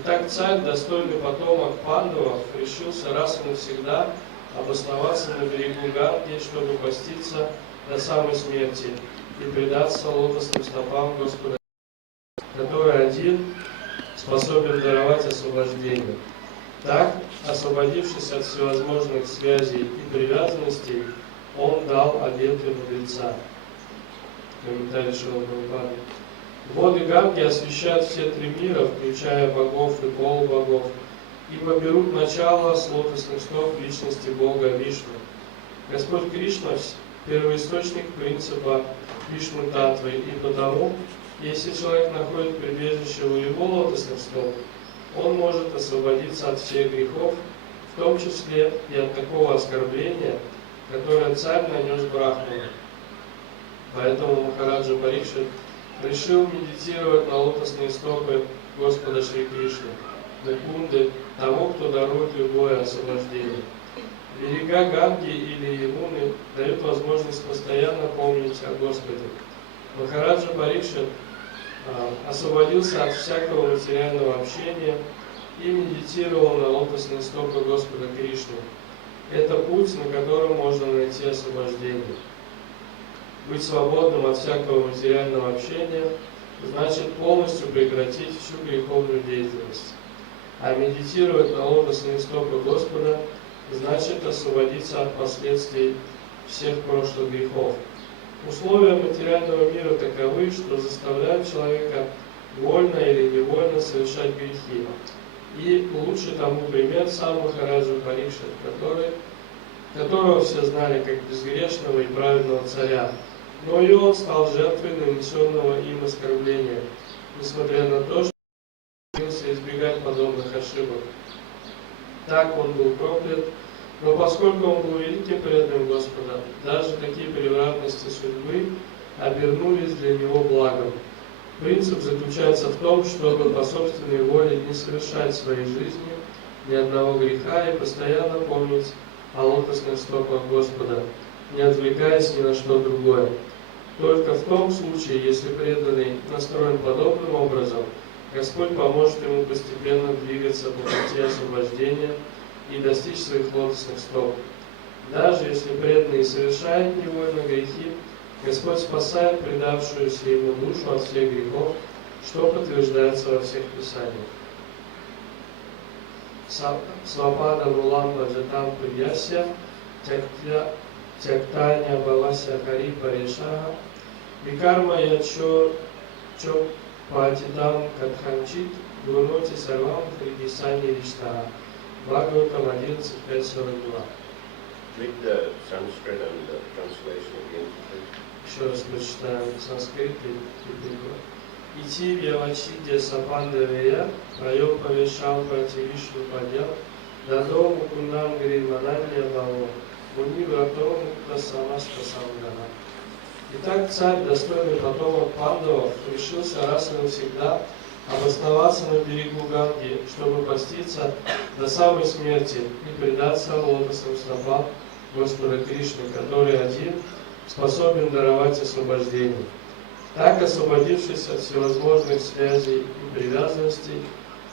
Итак, царь, достойный потомок пандавов, решился раз и навсегда обосноваться на берегу Ганги, чтобы поститься до самой смерти и предаться лотосным стопам Господа, который один способен даровать освобождение. Так, освободившись от всевозможных связей и привязанностей, он дал обеты мудреца. Комментарий Шрилы Прабхупады. Воды Ганги освещают все три мира, включая богов и полубогов, ибо берут начало с лотосных стоп личности Бога Вишну. Господь Кришна – первоисточник принципа Вишну-татвы, и потому, если человек находит прибежище у его лотосных стоп, он может освободиться от всех грехов, в том числе и от такого оскорбления, которое царь нанес Брахману. Поэтому Махараджа Парикшит решил медитировать на лотосные стопы Господа Шри Кришны, Мукунды, того, кто дарует любое освобождение. Берега Ганги или Ямуны дают возможность постоянно помнить о Господе. Махараджа Парикшит освободился от всякого материального общения и медитировал на лотосные стопы Господа Кришны. Это путь, на котором можно найти освобождение. Быть свободным от всякого материального общения значит полностью прекратить всю греховную деятельность. А медитировать на лотосные стопы Господа значит освободиться от последствий всех прошлых грехов. Условия материального мира таковы, что заставляют человека вольно или невольно совершать грехи. И лучший тому пример сам Махараджа Парикшит, которого все знали как безгрешного и праведного царя. Но и он стал жертвой нанесенного им оскорбления, несмотря на то, что стремился избегать подобных ошибок. Так он был проклят, но поскольку он был великим преданным Господа, даже такие превратности судьбы обернулись для него благом. Принцип заключается в том, чтобы по собственной воле не совершать в своей жизни ни одного греха и постоянно помнить о лотосных стопах Господа, не отвлекаясь ни на что другое. Только в том случае, если преданный настроен подобным образом, Господь поможет ему постепенно двигаться по пути освобождения и достичь своих лотосных стоп. Даже если преданный совершает невольно грехи, Господь спасает предавшуюся ему душу от всех грехов, что подтверждается во всех Писаниях. Свапада Руламба Джатам Прияся Тяктаня Балася Хари Парешага Викарма Ячо Чоп Патидам Катханчит Гуноти Сарвам Хридисани Риштара. Бхагаватам 11.5.42. Read the Sanskrit and the translation again, please. Еще раз прочитаем санскрит и перевод. Ити Вьявачидья Сапандавея Прайо Павешам Пративишну Падья Дадо Мукунам Гримананья Баво Муни Врато Мукта Самаста Самгана. Итак, царь, достойный потомок пандавов, решился раз и навсегда обосноваться на берегу Ганги, чтобы поститься до самой смерти и предаться лотосным стопам Господа Кришны, который один способен даровать освобождение. Так, освободившись от всевозможных связей и привязанностей,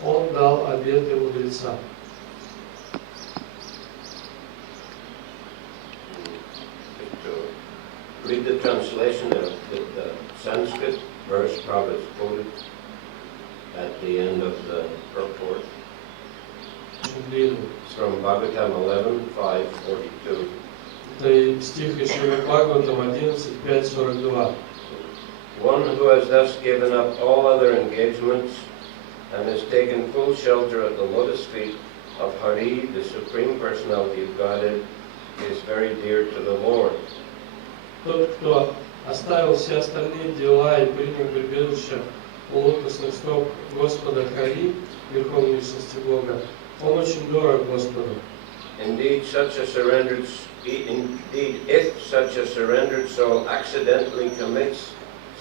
он дал обеты мудреца. Read the translation of the Sanskrit verse Prabhupada quoted at the end of the purport. From Bhagavatam 11:5-42. Это стих из Шрилы Бхагаватам 11.5.42. One who has thus given up all other engagements and has taken full shelter at the lotus feet of Hari, the Supreme Personality of Godhead, is very dear to the Lord. Тот, кто оставил все остальные дела и принял прибежище у лотосных стоп Господа Хари, Верховной Личности Бога, он очень дорог Господу. Indeed, if such a surrendered soul accidentally commits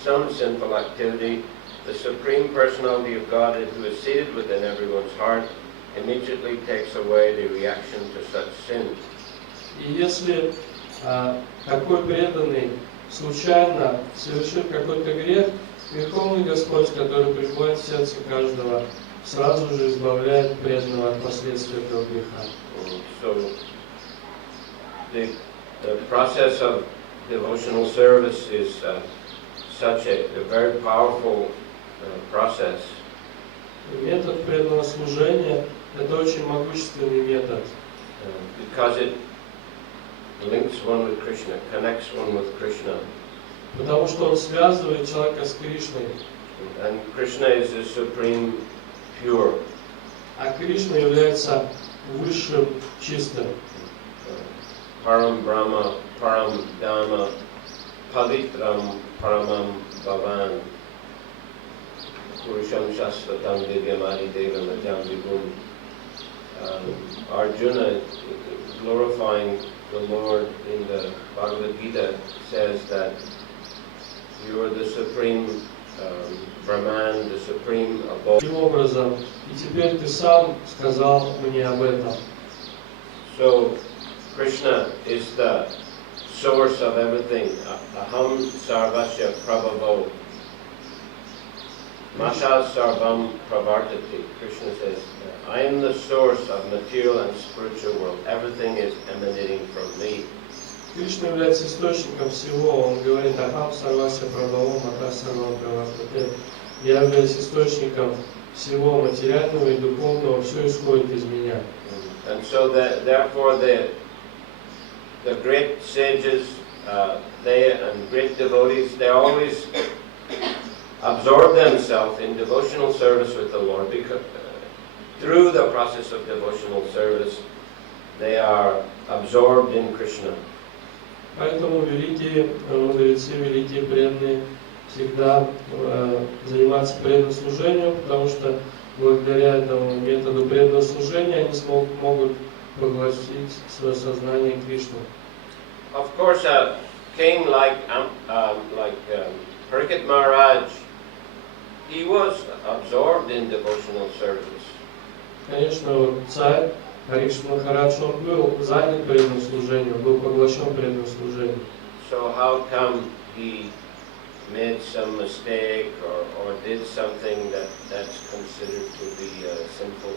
some sinful activity, the Supreme Personality of Godhead, who is seated within everyone's heart, immediately takes away the reaction to such sin. И если такой преданный случайно совершит какой-то грех, Верховный Господь, который пребывает в сердце каждого, сразу же избавляет преданного от последствий этого греха. So the process of devotional service is such a very powerful process. Метод преданного служения – это очень могущественный метод. Because it links one with Krishna, connects one with Krishna. Потому что он связывает человека с Кришной. And Krishna is the supreme pure. А Кришна является высшим чистым. Param Brahma, Param Dhamma, Pavitram Paramam Bhavan, Purusham Shasvatam Divyamadi Devam Ajam Vibhum. Arjuna, glorifying the Lord in the Bhagavad Gita, says that you are the supreme Brahman, the supreme abode. Таким образом, и теперь ты сам сказал мне об этом. So, Krishna is the source of everything. Aham sarvasya prabhavo. Masha sarvam pravartati. Krishna says, I am the source of material and spiritual world. Everything is emanating from me. Кришна является источником всего. Он говорит: Ахам сарвася прабхавом, маха сарвам правартате. Я являюсь источником всего материального и духовного. Все исходит из меня. And so therefore the great sages, they and great devotees, they always absorb themselves in devotional service with the Lord, because through the process of devotional service, they are absorbed in Krishna. Поэтому великие мудрецы, великие преданные всегда занимаются преданным служением, потому что благодаря этому методу преданного служения они могут поглотить свое сознание Кришну. Of course, a king like Parikshit Maharaj, he was absorbed in devotional service. Конечно, царь Харе Кришна Махарадж, он был занят преданным служением, был поглощен преданным служением. So how come he made some mistake or did something that's considered to be sinful?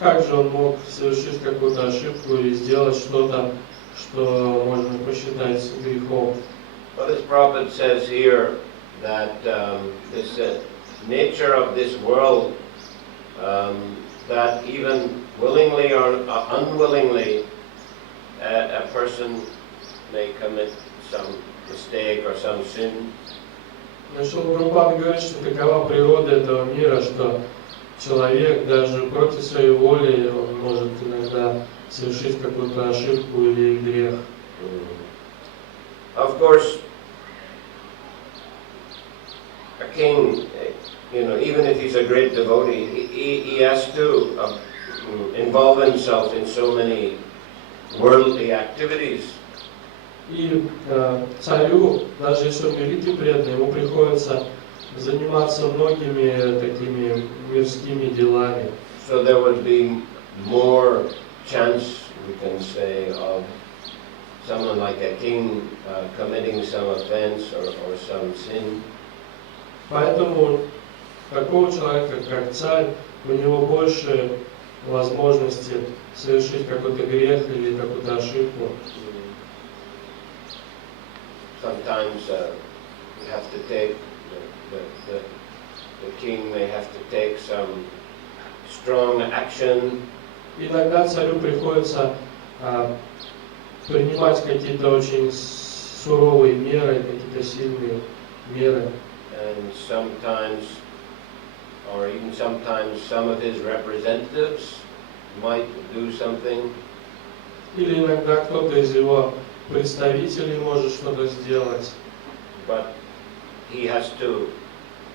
Как же он мог совершить какую-то ошибку или сделать что-то, что можно посчитать грехом? Well, as Prabhupada says here, that this nature of this world, that even willingly or unwillingly, a person may commit some mistake or some sin. Но Шрила Прабхупада говорит, что такова природа этого мира, что человек даже против своей воли он может иногда совершить какую-то ошибку или грех. Of course, a king, even if he's a great devotee, he has to involve himself in so many worldly activities. И царю, даже если он великий преданный, ему приходится заниматься многими такими мирскими делами. So there would be more chance, we can say, of someone like a king committing some offense or some sin. Поэтому такого человека, как царь, у него больше возможности совершить какой-то грех или какую-то ошибку. Sometimes you have to take, the king may have to take some strong action. Иногда царю приходится принимать какие-то очень суровые меры, какие-то сильные меры. And sometimes, or even sometimes, some of his representatives might do something. Или иногда кто-то из его представителей может что-то сделать. But he has to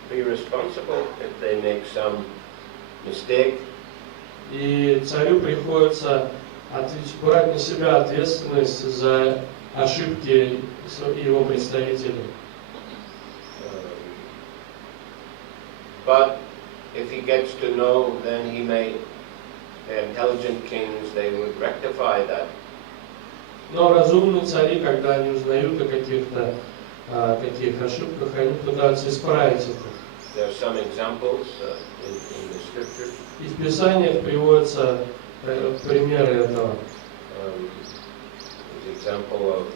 be responsible if they make some mistake. И царю приходится брать на себя ответственность за ошибки его представителей. But if he gets to know, then he may, the intelligent kings, they would rectify that. Но разумные цари, когда они узнают о каких-то таких ошибках, они пытаются исправить это. there are some examples in the scriptures. И в Писаниях приводятся примеры этого. The example of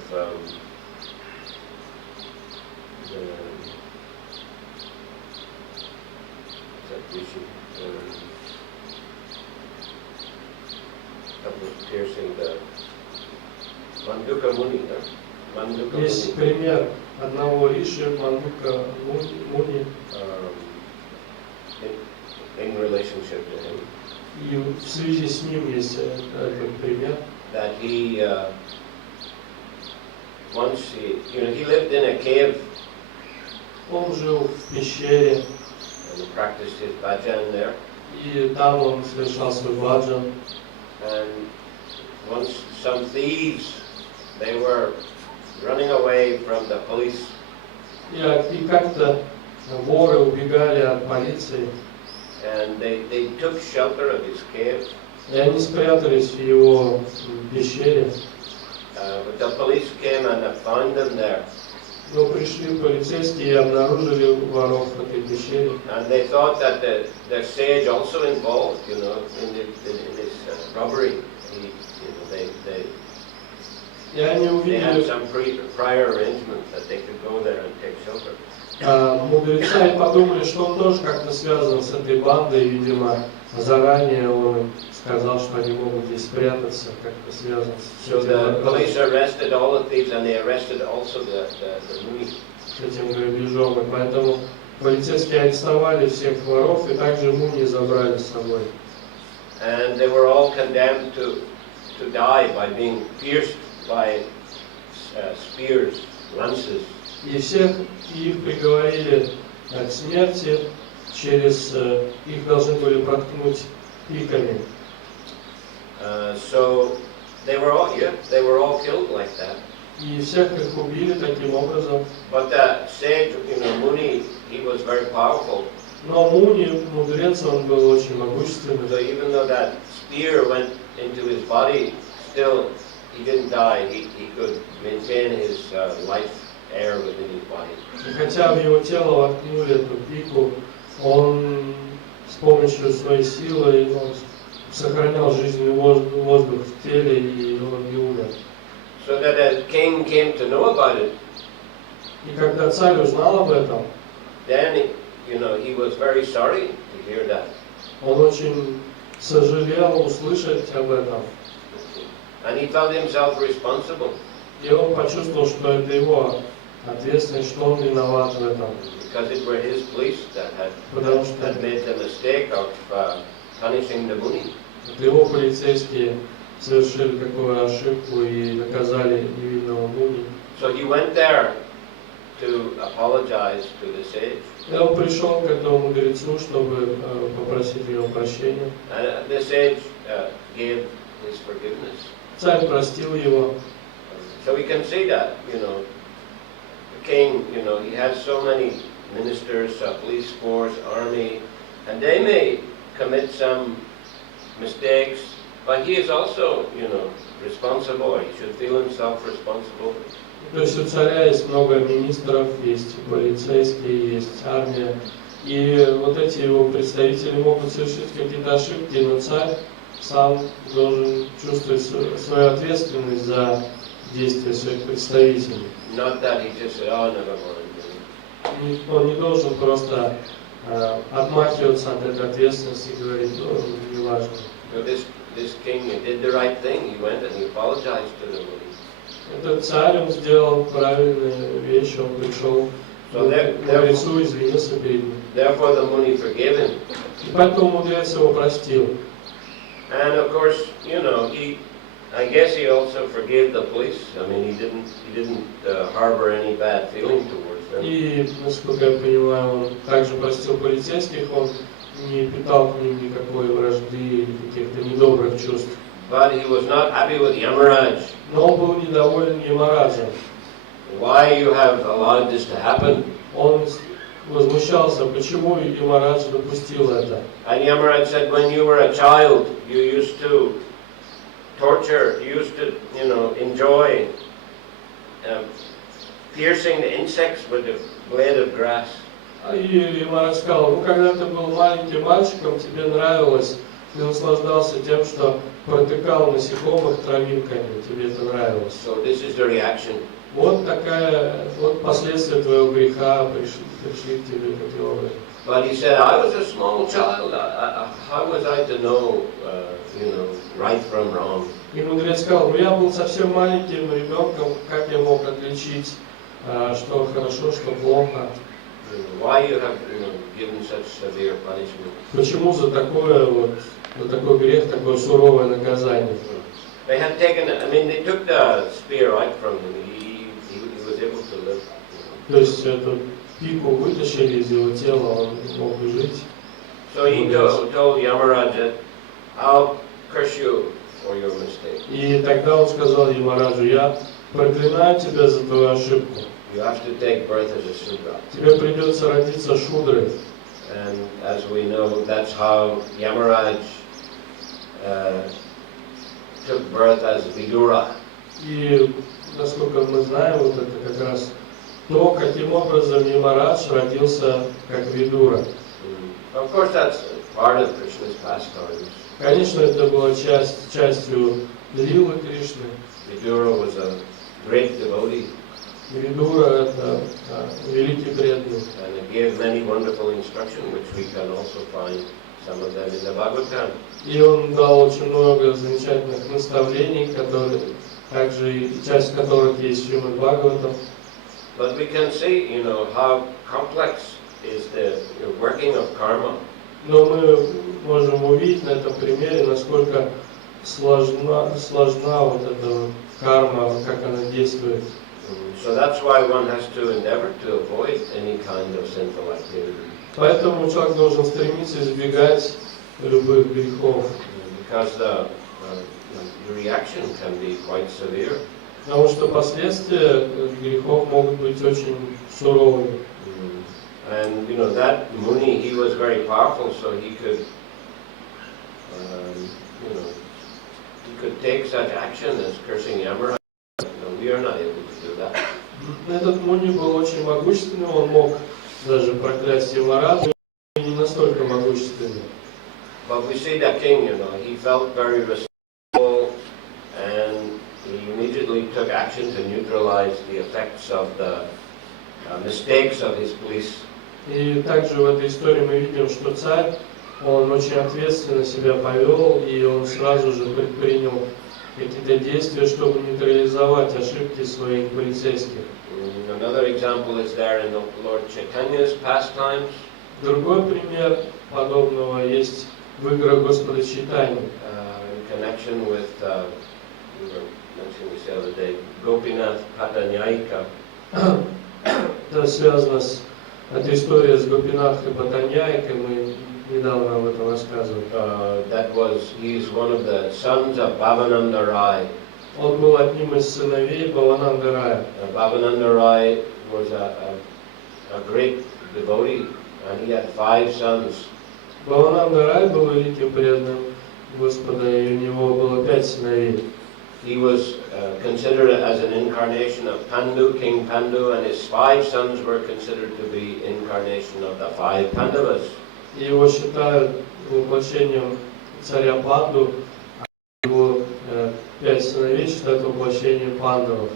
piercing the Manduka Muni. Есть пример одного риши, Мандука Муни, in relationship to him. и в связи с ним есть один пример. That he once he lived in a cave. Он жил в пещере, And he practiced his bhajan there. и там он совершал свой баджан. And once some thieves, they were running away from the police. И как-то воры убегали от полиции. And they took shelter of his cave. И они спрятались в его пещере. But the police came and found them there. Но пришли полицейские и обнаружили воров в этой пещере. And they thought that the sage also involved, in this robbery. И они They had увидели some prior arrangement that they could go there and take shelter. мудреца и подумали, что он тоже как-то связан с этой бандой, видимо, заранее он сказал, что они могут здесь спрятаться, как-то связан с So the police arrested all the thieves and they arrested also the muni. этим грабежом. И поэтому полицейские арестовали всех воров и также муни забрали с собой. And they were all condemned to die by being pierced by spears, lances. И всех их приговорили к смерти, их должны были проткнуть пиками. So they were all killed like that. И всех их убили таким образом. But the sage, Muni, he was very powerful. Но Муни, мудрец, он был очень могущественный. So even though that spear went into his body, still he didn't die. He could maintain his life air within his body. И хотя в его тело воткнули эту пику, он с помощью своей силы сохранял жизненный воздух в теле, и он не умер. So that the king came to know about it. И когда царь узнал об этом, Then he was very sorry to hear that. он очень сожалел услышать об этом. And he felt himself responsible. И он почувствовал, что это его ответственность, что он виноват в этом. Because it were his police that had made the mistake of punishing the Muni. Его полицейские совершили такую ошибку и наказали невинного Муни. So he went there to apologize to the sage. И он пришел к этому мудрецу, чтобы попросить у него прощения. And the sage gave his forgiveness. Царь простил его. So we can see that, the king, he has so many ministers, police force, army, and they may commit some mistakes, but he is also, responsible. He should feel himself responsible. То есть у царя есть много министров, есть полицейские, есть армия. И вот эти его представители могут совершить какие-то ошибки, но царь сам должен чувствовать свою ответственность за действия своих представителей. Not that he just said, oh, never mind. Он не должен просто отмахиваться от этой ответственности и говорить, не важно. So this king, he did the right thing. He went and he apologized to the Muni. Этот царь, он сделал правильную вещь, он пришел к мудрецу, извинился перед ним. Therefore the Muni forgave him. И поэтому мудрец его простил. And of course, I guess he also forgave the police. I mean, he didn't harbor any bad feeling towards them. И, насколько я понимаю, он также простил полицейских, он не питал к ним никакой вражды или каких-то недобрых чувств. But he was not happy with Yamaraj. Но он был недоволен Ямараджем. Why you have allowed this to happen? Он возмущался, почему Ямарадж допустил это. And Yamaraj said, when you were a child, you used to torture, you used to, enjoy piercing the insects with the blade of grass. И Марадж сказал, ну когда ты был маленьким мальчиком, тебе нравилось, ты наслаждался тем, что протыкал насекомых травинками, тебе это нравилось. So this is the reaction. Вот последствия твоего греха пришли к тебе таким образом. But he said, I was a small child. How was I to know, right from wrong? И мудрец сказал, ну я был совсем маленьким ребенком, как я мог отличить, что хорошо, что плохо? Why you have given such severe punishment? Почему за такой грех, такое суровое наказание? They had taken, they took the spear right from him. He was able to live. То есть эту пику вытащили из его тела, он мог жить. So he told Yamaraj that I'll curse you for your mistake. И тогда он сказал Ямараджу, я проклинаю тебя за твою ошибку. You have to take birth as a Shudra. Тебе придется родиться шудрой. And as we know, that's how Yamaraj took birth as Vidura. И, насколько мы знаем, вот это как раз то, каким образом Ямарадж родился как Видура. Of course, that's part of Krishna's pastimes. Конечно, это была частью Лилы Кришны. Vidura was a great devotee. Видура – это великий преданный. And it gave many wonderful instructions, which we can also find some of them in the Bhagavatam. И он дал очень много замечательных наставлений, которые также и часть которых есть в Шримад Бхагаватам. But we can see, how complex is the working of karma. Но мы можем увидеть на этом примере, насколько сложна вот эта карма, как она действует. So that's why one has to endeavor to avoid any kind of sinful activity. Поэтому человек должен стремиться избегать любых грехов. Because the reaction can be quite severe. Потому что последствия грехов могут быть очень суровыми. And that Muni, he was very powerful, so he could, he could take such action as cursing Yamaraj. We are not able to do that. Этот Муни был очень могущественным, он мог даже проклясть Ямараджу, и не настолько могущественным. But we see that king, he felt very responsible, and he immediately took action to neutralize the effects of the mistakes of his police. И также в этой истории мы видим, что царь, он очень ответственно себя повел, и он сразу же предпринял какие-то действия, чтобы нейтрализовать ошибки своих полицейских. Another example is there in Lord Chaitanya's pastimes. Другой пример подобного есть в играх Господа Чайтаньи. In connection with, we were mentioning this the other day, Gopinath Patanyayika. Это связано с этой историей с Гопинатхой Патаньяйкой, мы недавно об этом рассказывали. He's one of the sons of Bhavananda Rai. Он был одним из сыновей Бхавананда Рая. Bhavananda Rai was a great devotee, and he had 5 sons. Бхавананда Рай был великим преданным Господа, и у него было 5 сыновей. He was considered as an incarnation of Pandu, King Pandu, and his 5 sons were considered to be incarnation of the 5 Pandavas. Его считают воплощением царя Панду, а его 5 сыновей считают воплощением пандавов.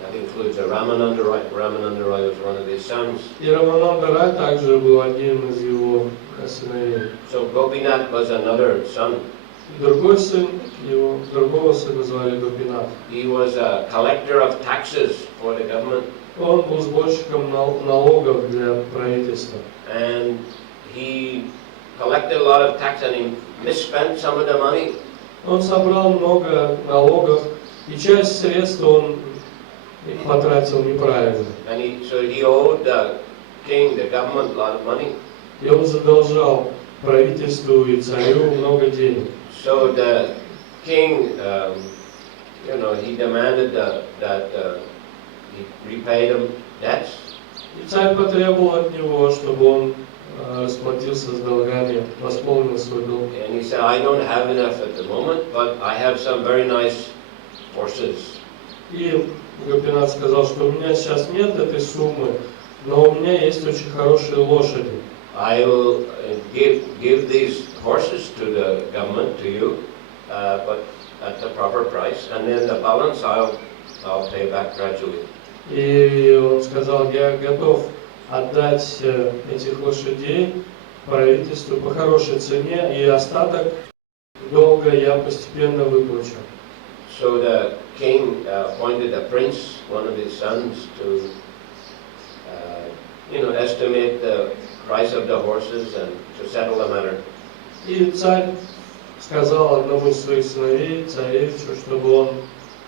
That includes Ramananda Rai. Ramananda Rai was one of his sons. И Рамананда Рай также был одним из его сыновей. So Gopinath was another son. Другой сын, другого сына звали Гопинат. He was a collector of taxes for the government. Он был сборщиком налогов для правительства. And he collected a lot of tax and he misspent some of the money. Он собрал много налогов, и часть средств он потратил неправильно. And so he owed the king, the government, a lot of money. И он задолжал правительству и царю много денег. So the king, he demanded that he repay them debts. И царь потребовал от него, чтобы он расплатился с долгами, восполнил свой долг. And he said, I don't have enough at the moment, but I have some very nice horses. И Гопинат сказал, что у меня сейчас нет этой суммы, но у меня есть очень хорошие лошади. I will give these horses to the government, to you, but at the proper price, and then the balance I'll pay back gradually. И он сказал, я готов отдать этих лошадей правительству по хорошей цене, и остаток долга я постепенно выплачу. So the king appointed a prince, one of his sons, to estimate the price of the horses and to settle the matter. И царь сказал одному из своих сыновей, царевичу, чтобы он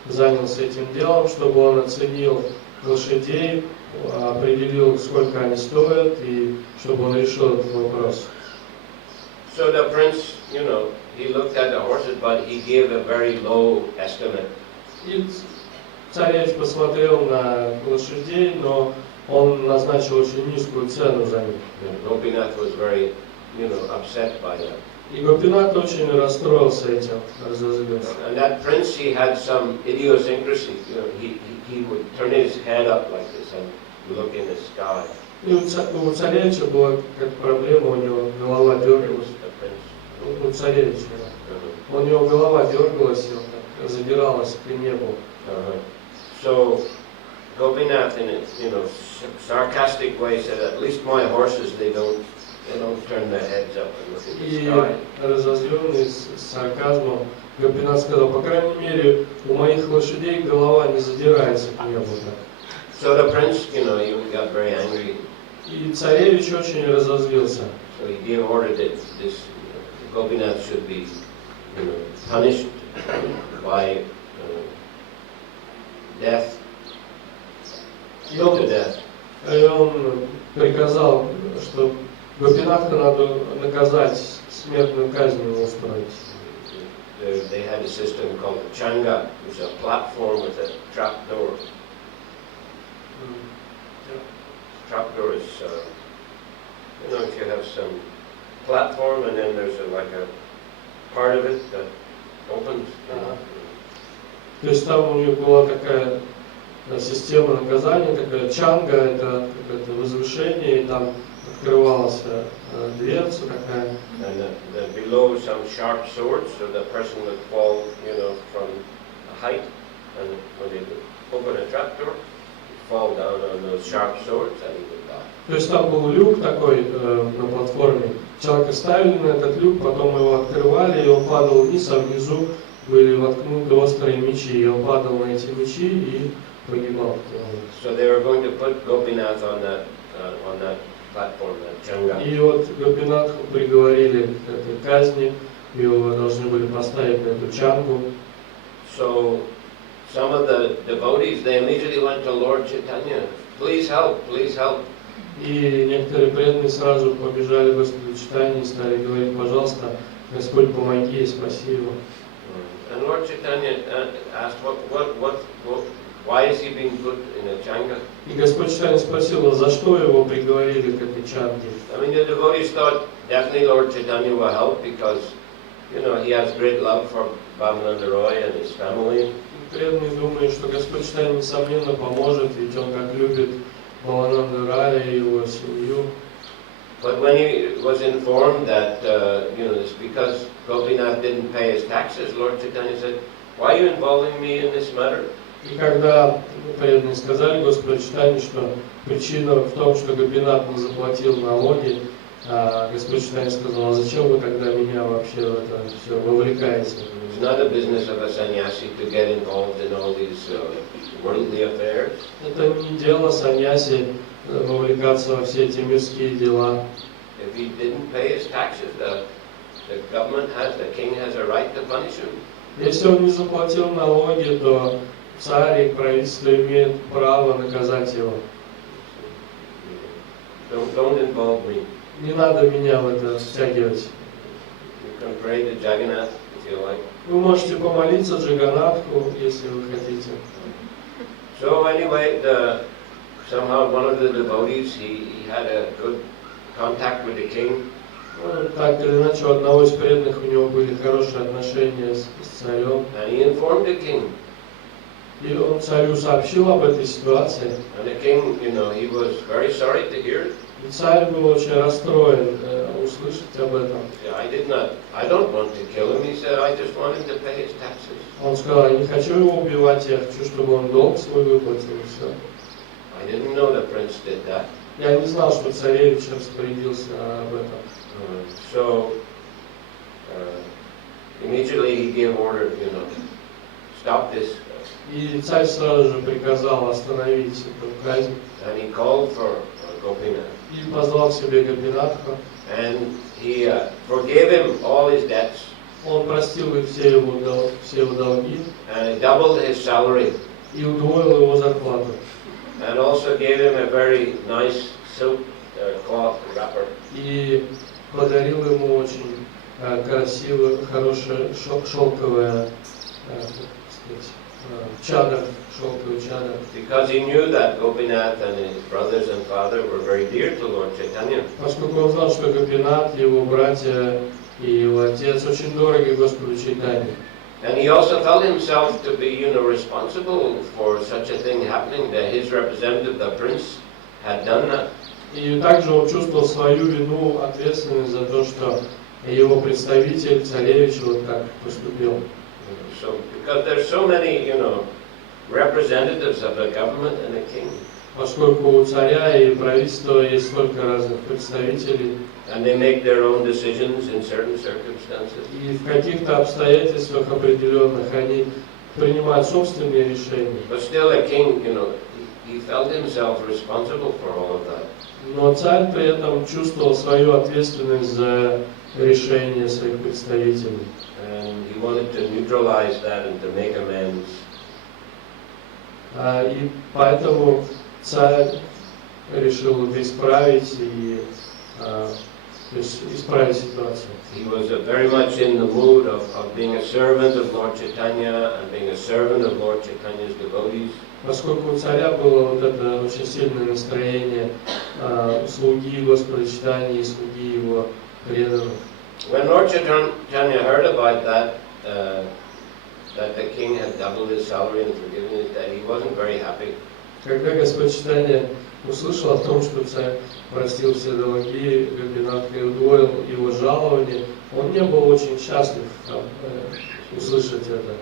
занялся этим делом, чтобы он оценил лошадей, определил, сколько они стоят, и чтобы он решил этот вопрос. So the prince, he looked at the horses, but he gave a very low estimate. И царевич посмотрел на лошадей, но он назначил очень низкую цену за них. Gopinath was very, upset by that. И Гопинат очень расстроился этим, разозлился. And that prince, he had some idiosyncrasy. He would turn his head up like this and look in the sky. И у царевича была как проблема, у него голова дергалась. У царевича. У него голова дергалась, и он так задиралась к небу. So Gopinath, in a sarcastic way, said, "At least my horses, they don't turn their heads up and look in the sky." И разозленный с сарказмом, Гопинат сказал, по крайней мере, у моих лошадей голова не задирается к небу. So the prince, he got very angry. И царевич очень разозлился. So he gave order that this Gopinath should be, punished by death. И он приказал, что Гопинатха надо наказать, смертную казнь ему устроить. They had a system called the changa, which is a platform with a trap door. Trap door is, if you have some platform and then there's like a part of it that opens. То есть там у них была такая система наказания, такая чанга, это возвышение, и там открывалась дверца такая. And below some sharp swords, so the person would fall, from a height, and when they open a trap door, fall down on those sharp swords and he would die. То есть там был люк такой на платформе, человека ставили на этот люк, потом его открывали, и он падал вниз, а внизу были воткнуты острые мечи, и он падал на эти мечи и погибал. So they were going to put Gopinath on that platform, that changa. И вот Гопинатху приговорили к этой казни, его должны были поставить на эту чангу. So some of the devotees, they immediately went to Lord Chaitanya. Please help, please help. И некоторые преданные сразу побежали к Господу Чайтанье и стали говорить, пожалуйста, Господь, помоги, спаси его. And Lord Chaitanya asked, why is he being put in a changa? И Господь Чайтанья спросил, за что его приговорили к этой чанге? I mean, the devotees thought definitely Lord Chaitanya will help because, he has great love for Bhavananda Roy and his family. Преданные думают, что Господь Чайтанья несомненно поможет, ведь он как любит Бхавананду Рая и его семью. But when he was informed that, it's because Gopinath didn't pay his taxes, Lord Chaitanya said, why are you involving me in this matter? И когда преданные сказали Господу Чайтанье, что причина в том, что Гопинат не заплатил налоги, Господь Чайтанья сказал, а зачем вы тогда меня вообще в это все вовлекаете? It's not a business of a sannyasi to get involved in all these worldly affairs. Это не дело саньяси вовлекаться во все эти мирские дела. If he didn't pay his taxes, the king has a right to punish him. Если он не заплатил налоги, то царь и правительство имеют право наказать его. Don't involve me. Не надо меня в это втягивать. You can pray to Jagannath if you like. Вы можете помолиться Джаганатху, если вы хотите. So anyway, somehow one of the devotees, he had a good contact with the king. Так или иначе, у одного из преданных у него были хорошие отношения с царем. And he informed the king. И он царю сообщил об этой ситуации. And the king, you know, he was very sorry to hear it. И царь был очень расстроен услышать об этом. Yeah, I don't want to kill him. He said, I just want him to pay his taxes. Он сказал, я не хочу его убивать, я хочу, чтобы он долг свой выплатил, и все. I didn't know the prince did that. Я не знал, что царевич распорядился об этом. So immediately he gave order, you know, stop this. И царь сразу же приказал остановить эту казнь. And he called for Gopinath. И позвал к себе Гопинатха. And he forgave him all his debts. Он простил им все его долги. And he doubled his salary. И удвоил его зарплату. And also gave him a very nice silk cloth wrapper. И подарил ему очень красивое, хорошее шелковое, чадр, шелковый чадр. Because he knew that Gopinath and his brothers and father were very dear to Lord Chaitanya. Поскольку он знал, что Гопинат, его братья и его отец очень дороги Господу Чайтанье. And he also felt himself to be, you know, responsible for such a thing happening, that his representative, the prince, had done that. И также он чувствовал свою вину, ответственность за то, что его представитель, царевич, вот так поступил. So, because there's so many, you know, representatives of the government and the king. Поскольку у царя и правительства есть столько разных представителей. And they make their own decisions in certain circumstances. И в каких-то обстоятельствах определенных они принимают собственные решения. But still, a king, you know, he felt himself responsible for all of that. Но царь при этом чувствовал свою ответственность за решение своих представителей. And he wanted to neutralize that and to make amends. И поэтому царь решил это исправить и исправить ситуацию. He was very much in the mood of being a servant of Lord Chaitanya and being a servant of Lord Chaitanya's devotees. Поскольку у царя было вот это очень сильное настроение слуги Господа Чайтаньи и слуги его преданных. When Lord Chaitanya heard about that, that the king had doubled his salary and forgiven his debt, he wasn't very happy. Когда Господь Чайтанья услышал о том, что царь простил все долги Гопинатха и удвоил его жалование, он не был очень счастлив услышать это.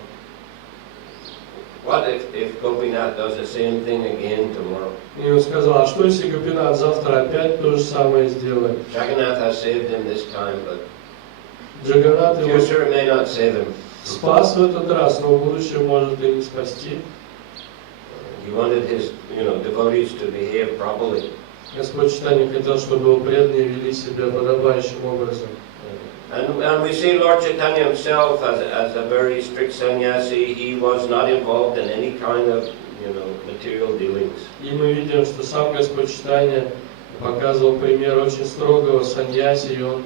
What if Gopinath does the same thing again tomorrow? И он сказал, а что если Гопинат завтра опять то же самое сделает? Jagannath has saved him this time, but Джаганнат его future may not save him. спас в этот раз, но в будущем может и не спасти. He wanted his, you know, devotees to behave properly. Господь Чайтанья хотел, чтобы его преданные вели себя подобающим образом. And we see Lord Chaitanya himself as a very strict sannyasi. He was not involved in any kind of, you know, material dealings. И мы видим, что сам Господь Чайтанья показывал пример очень строгого саньяси, и он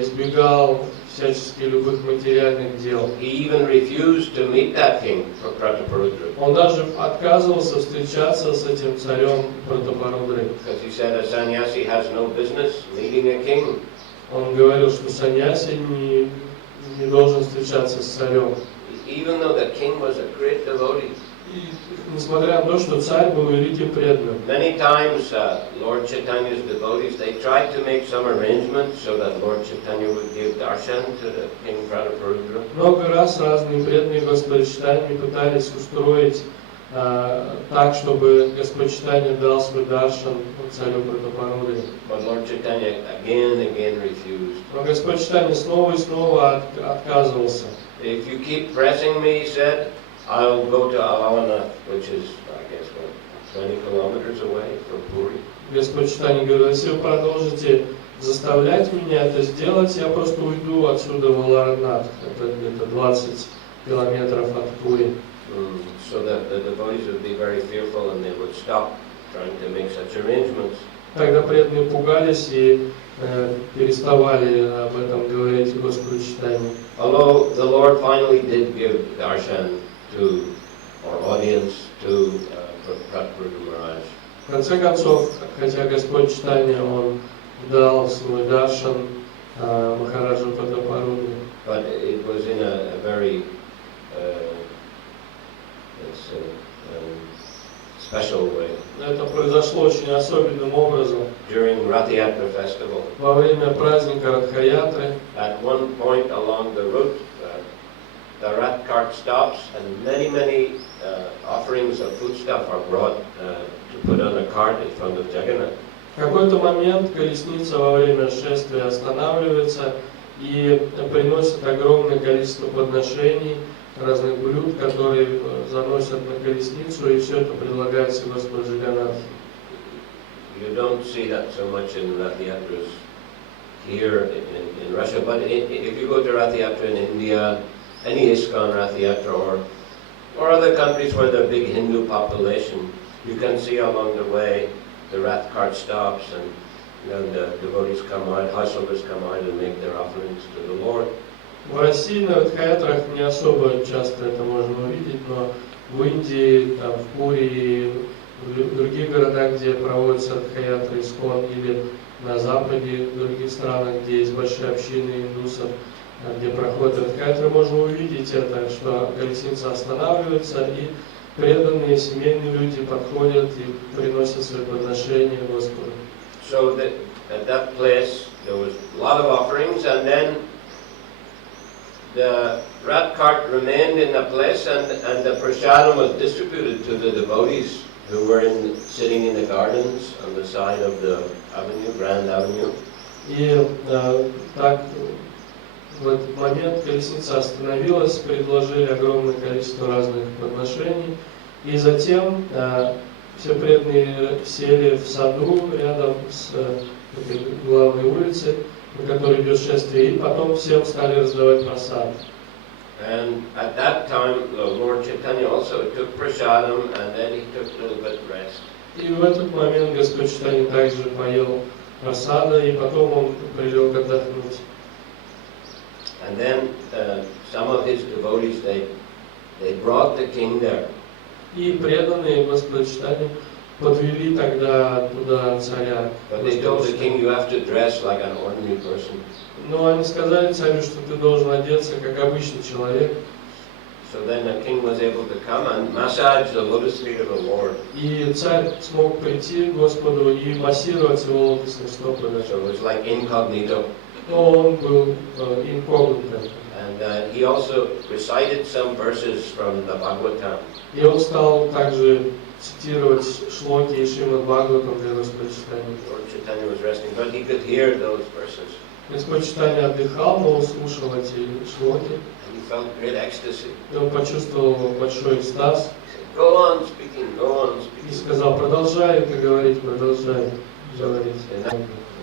избегал всячески любых материальных дел. He even refused to meet that king, Prataparudra. Он даже отказывался встречаться с этим царем Пратапарудрой. Because he said a sannyasi has no business meeting a king. Он говорил, что саньяси не должен встречаться с царем. Even though the king was a great devotee. И несмотря на то, что царь был великим преданным. Many times Lord Chaitanya's devotees, they tried to make some arrangements so that Lord Chaitanya would give darshan to the king Prataparudra. Много раз разные преданные Господа Чайтаньи пытались устроить так, чтобы Господь Чайтанья дал свой даршан царю Пратапарудре. But Lord Chaitanya again and again refused. Но Господь Чайтанья снова и снова отказывался. If you keep pressing me, he said, I'll go to Alavana, which is, I guess, 20 kilometers away from Puri. Господь Чайтанья говорил, если вы продолжите заставлять меня это сделать, я просто уйду отсюда в Аларанат. Это где-то 20 километров от Пури. So that the devotees would be very fearful and they would stop trying to make such arrangements. Тогда преданные пугались и переставали об этом говорить Господу Чайтанье. Although the Lord finally did give darshan to our audience to Prabhupada Maharaj. В конце концов, хотя Господь Чайтанья, он дал свой даршан Махараджу Пратапарудре. But it was in a very special way. Это произошло очень особенным образом. During Rath Yatra festival, Во время праздника Радха-ятры at one point along the route, the Rath cart stops, and many offerings of foodstuff are brought to put on a cart in front of Jagannath. в какой-то момент колесница во время шествия останавливается и приносит огромное количество подношений, разных блюд, которые заносят на колесницу, и все это предлагается Господу Джаганнатху. You don't see that so much in Rath Yatras here in Russia, but if you go to Rath Yatra in India, any ISKCON Rath Yatra or other countries where there are big Hindu population, you can see along the way the Rath cart stops, and the devotees come out, householders come out and make their offerings to the Lord. В России на Радха-ятрах не особо часто это можно увидеть, но в Индии, там, в Пури и в других городах, где проводятся Радха-ятры, ИСККОН, или на Западе, в других странах, где есть большие общины индусов, где проходят Радха-ятры, можно увидеть это, что колесница останавливается, и преданные семейные люди подходят и приносят свои подношения Господу. So at that place there was a lot of offerings, and then the rat cart remained in the place, and the prasadam was distributed to the devotees who were sitting in the gardens on the side of the avenue, Grand Avenue. И так в этот момент колесница остановилась, предложили огромное количество разных подношений, и затем все преданные сели в саду рядом с этой главной улицей, на которой идет шествие, и потом всем стали раздавать прасад. And at that time, Lord Chaitanya also took prasadam, and then he took a little bit rest. И в этот момент Господь Чайтанья также поел прасада, и потом он прилег отдохнуть. And then some of his devotees, they brought the king there. И преданные Господа Чайтаньи подвели тогда туда царя. But they told the king, you have to dress like an ordinary person. Но они сказали царю, что ты должен одеться как обычный человек. So then the king was able to come and massage the lotus feet of the Lord. И царь смог прийти к Господу и массировать его лотосные стопы. So it was like incognito. Но он был инкогнито. And he also recited some verses from the Bhagavatam. И он стал также цитировать шлоки и Шримад Бхагаватам для Господа Чайтаньи. Lord Chaitanya was resting, but he could hear those verses. Господь Чайтанья отдыхал, но он слушал эти шлоки. And he felt great ecstasy. И он почувствовал большой экстаз. He said, go on speaking, go on И speaking. сказал, продолжай это говорить, продолжай говорить.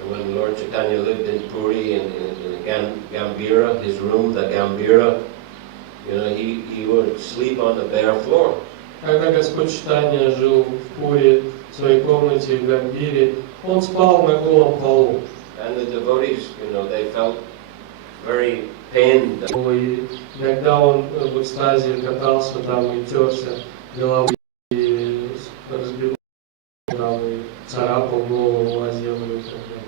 When Lord Chaitanya lived in Puri, in Gambhira, his room, the Gambhira, he would sleep on the bare floor. Когда Господь Чайтанья жил в Пуре, в своей комнате в Гамбире, он спал на голом полу. And the devotees, they felt very pained. И иногда он в экстазе катался там и терся головой, и разбил там, и царапал голову о землю и так далее.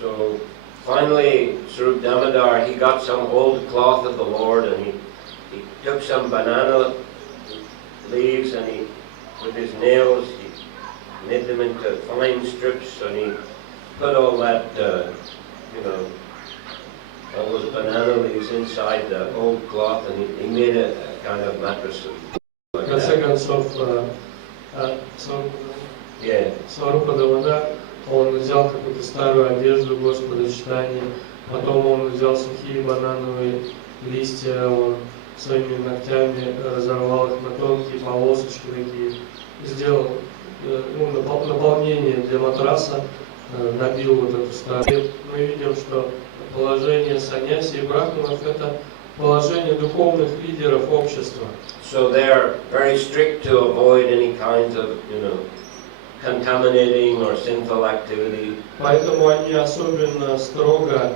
So finally, Swarup Damodar, he got some old cloth of the Lord, and he took some banana leaves, and he, with his nails, he made them into fine strips, and he put all that, all those banana leaves inside the old cloth, and he made a kind of mattress. В конце концов, Сварупа Дамодар, он взял какую-то старую одежду Господа Чайтаньи, потом он взял сухие банановые листья, он своими ногтями разорвал их на тонкие полосочки такие, сделал наполнение для матраса, набил вот эту старую. Мы видим, что положение саньяси и брахманов — это положение духовных лидеров общества. So they are very strict to avoid any kinds of, contaminating or sinful activity. Поэтому они особенно строго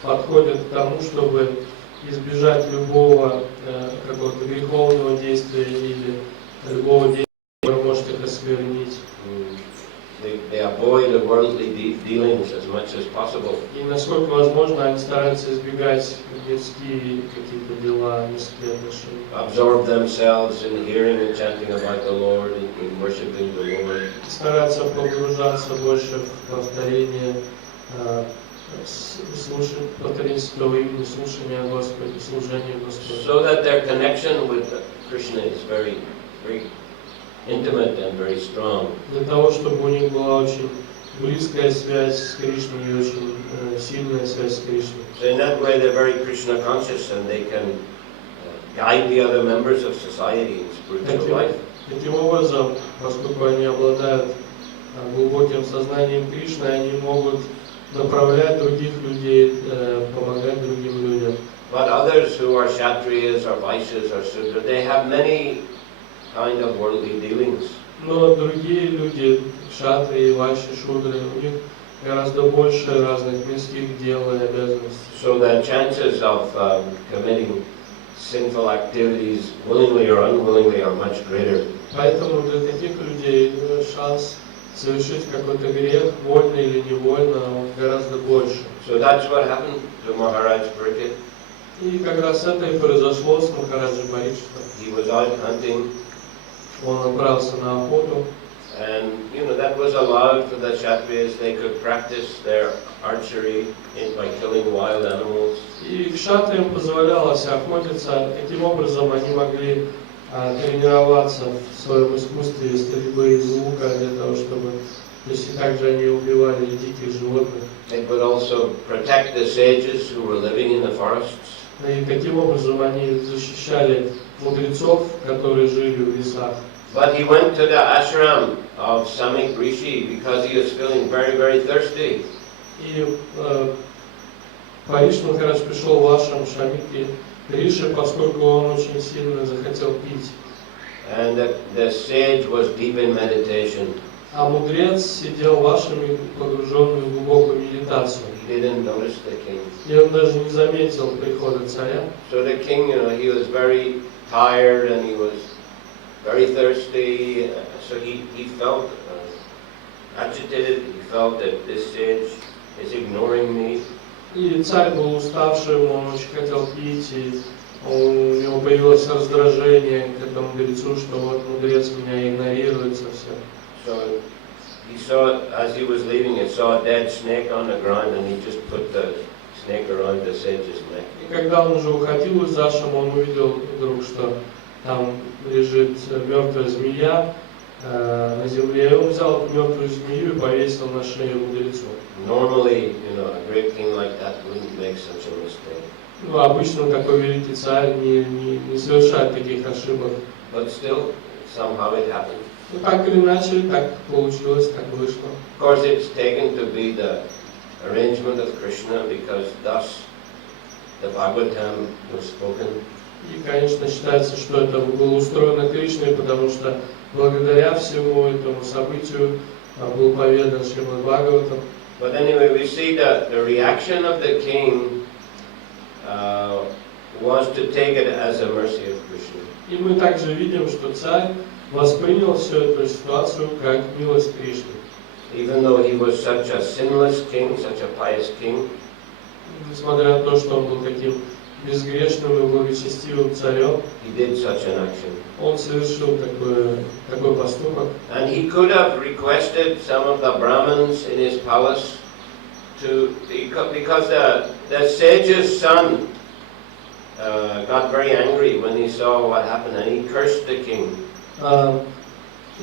подходят к тому, чтобы избежать любого какого-то греховного действия или любого действия, которое может их осквернить. they avoid the worldly dealings as much as possible. И насколько возможно, они стараются избегать мирские какие-то дела, мирские отношения. Absorb themselves in hearing and chanting about the Lord and in worshiping the Lord. Стараются погружаться больше в повторение, повторение Святого имени, слушание о Господе, служение Господу. So that their connection with Krishna is very, very intimate and very strong. Для того, чтобы у них была очень близкая связь с Кришной и очень сильная связь с Кришной. So in that way they're very Krishna conscious and they can guide the other members of society in spiritual life. Таким образом, поскольку они обладают глубоким сознанием Кришны, они могут направлять других людей, помогать другим людям. But others who are Kshatriyas or Vaishyas or Sudra, they have many kind of worldly dealings. Но другие люди, кшатрии, вайши, шудры, у них гораздо больше разных мирских дел и обязанностей. So the chances of committing sinful activities, willingly or unwillingly, are much greater. Поэтому для таких людей шанс совершить какой-то грех, вольно или невольно, он гораздо больше. So that's what happened to Maharaj Parikshit. И как раз это и произошло с Махараджем Парикшитом. He was out hunting. Он отправился на охоту. And that was allowed for the Kshatriyas. They could practice their archery by killing wild animals. И кшатриям позволялось охотиться. Таким образом они могли тренироваться в своем искусстве стрельбы из лука для того, чтобы точно так же они убивали диких животных. They could also protect the sages who were living in the forests. И таким образом они защищали мудрецов, которые жили в лесах. But he went to the ashram of Samik Rishi because he was feeling very, very thirsty. И Париш Махарадж пришел в ашрам Шамики Риши, поскольку он очень сильно захотел пить. And the sage was deep in meditation. А мудрец сидел в ашраме, погруженный в глубокую медитацию. He didn't notice the king. И он даже не заметил прихода царя. So the king, he was very tired and he was very thirsty. So he felt agitated. He felt that this sage is ignoring me. И царь был уставшим, он очень хотел пить, и у него появилось раздражение к этому мудрецу, что вот мудрец меня игнорирует совсем. So he saw, as he was leaving, he saw a dead snake on the ground, and he just put the snake around the sage's neck. И когда он уже уходил из ашрама, он увидел вдруг, что там лежит мертвая змея на земле, и он взял эту мертвую змею и повесил на шею мудрецу. Normally, a great king like that wouldn't make such a mistake. Ну, обычно такой великий царь не совершает таких ошибок. But still, somehow it happened. Ну, так или иначе, так получилось, так вышло. Of course, it's taken to be the arrangement of Krishna because thus the Bhagavatam was spoken. И, конечно, считается, что это было устроено Кришной, потому что благодаря всему этому событию был поведан Шримад Бхагаватам. But anyway, we see that the reaction of the king was to take it as a mercy of Krishna. И мы также видим, что царь воспринял всю эту ситуацию как милость Кришны. Even though he was such a sinless king, such a pious king, Несмотря на то, что он был таким безгрешным и благочестивым царем, he did such an action. он совершил такой поступок. And he could have requested some of the Brahmins in his palace because the sage's son got very angry when he saw what happened, and he cursed the king.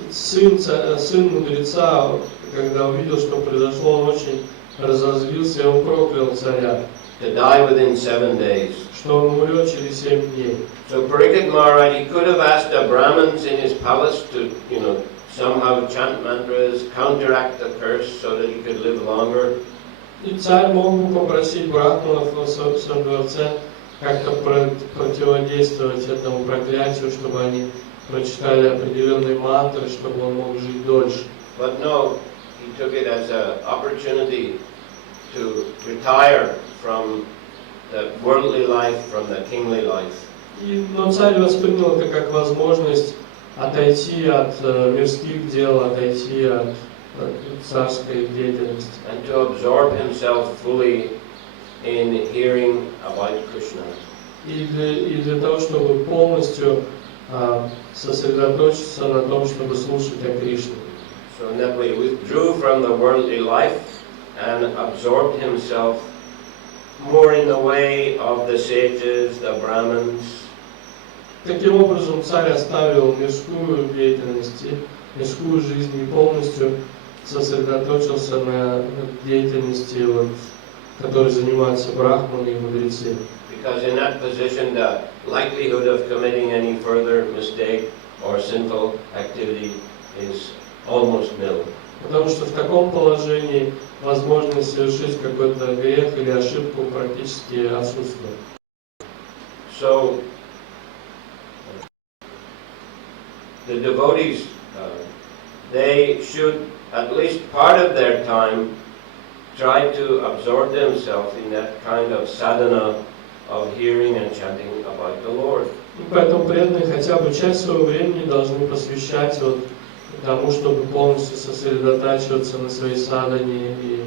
Сын мудреца, когда увидел, что произошло, он очень разозлился, и он проклял царя. To die within 7 days. Что он умрет через 7 дней. So Parikshit Maharaj, he could have asked the Brahmins in his palace to, somehow chant mantras, counteract the curse so that he could live longer. И царь мог бы попросить брахманов в своем дворце как-то противодействовать этому проклятию, чтобы они прочитали определенные мантры, чтобы он мог жить дольше. But no, he took it as an opportunity to retire from the worldly life, from the kingly life. Но царь воспринял это как возможность отойти от мирских дел, отойти от царской деятельности. And to absorb himself fully in hearing about Krishna. И для того, чтобы полностью сосредоточиться на том, чтобы слушать о Кришне. So in that way, he withdrew from the worldly life and absorbed himself more in the way of the sages, the Brahmins. Таким образом, царь оставил мирскую деятельность, мирскую жизнь и полностью сосредоточился на деятельности, которой занимаются брахманы и мудрецы. Because in that position, the likelihood of committing any further mistake or sinful activity is almost nil. Потому что в таком положении возможность совершить какой-то грех или ошибку практически отсутствует. So the devotees, they should at least part of their time try to absorb themselves in that kind of sadhana of hearing and chanting about the Lord. И поэтому преданные хотя бы часть своего времени должны посвящать тому, чтобы полностью сосредотачиваться на своей садхане и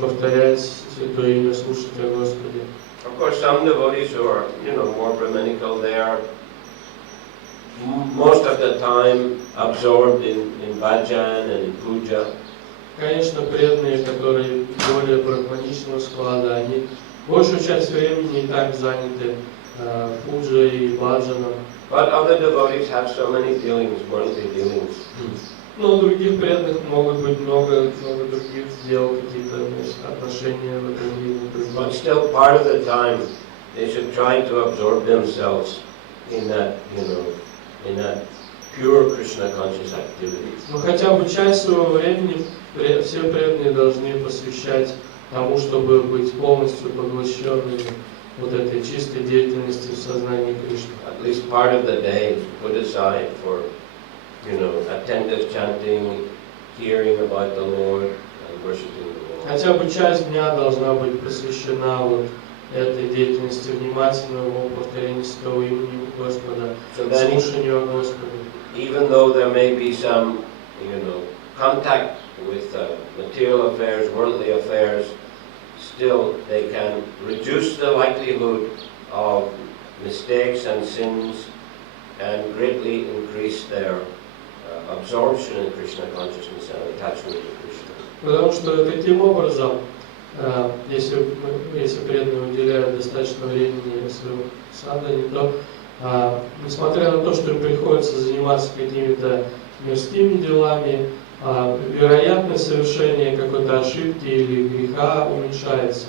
повторять Святое Имя, слушать о Господе. Of course, some devotees who are, more Brahmanical, they are most of the time absorbed in bhajan and in puja. Конечно, преданные, которые более брахманичного склада, они большую часть времени и так заняты пуджей и баджаном. But other devotees have so many dealings, worldly dealings. Но у других преданных могут быть много других дел, какие-то отношения в этом мире. But still, part of the time, they should try to absorb themselves in that, in that pure Krishna conscious activity. Но хотя бы часть своего времени все преданные должны посвящать тому, чтобы быть полностью поглощенными этой чистой деятельности в сознании Кришны. At least part of the day put aside for, attentive chanting, hearing about the Lord, and worshiping the Lord. Хотя бы часть дня должна быть посвящена этой деятельности, внимательному повторению Святого имени Господа, слушанию о Господе. Even though there may be some, contact with material affairs, worldly affairs, still they can reduce the likelihood of mistakes and sins and greatly increase their absorption in Krishna consciousness and attachment to Krishna. Потому что таким образом, если преданные уделяют достаточно времени своему садхане, то, несмотря на то, что им приходится заниматься какими-то мирскими делами, вероятность совершения какой-то ошибки или греха уменьшается.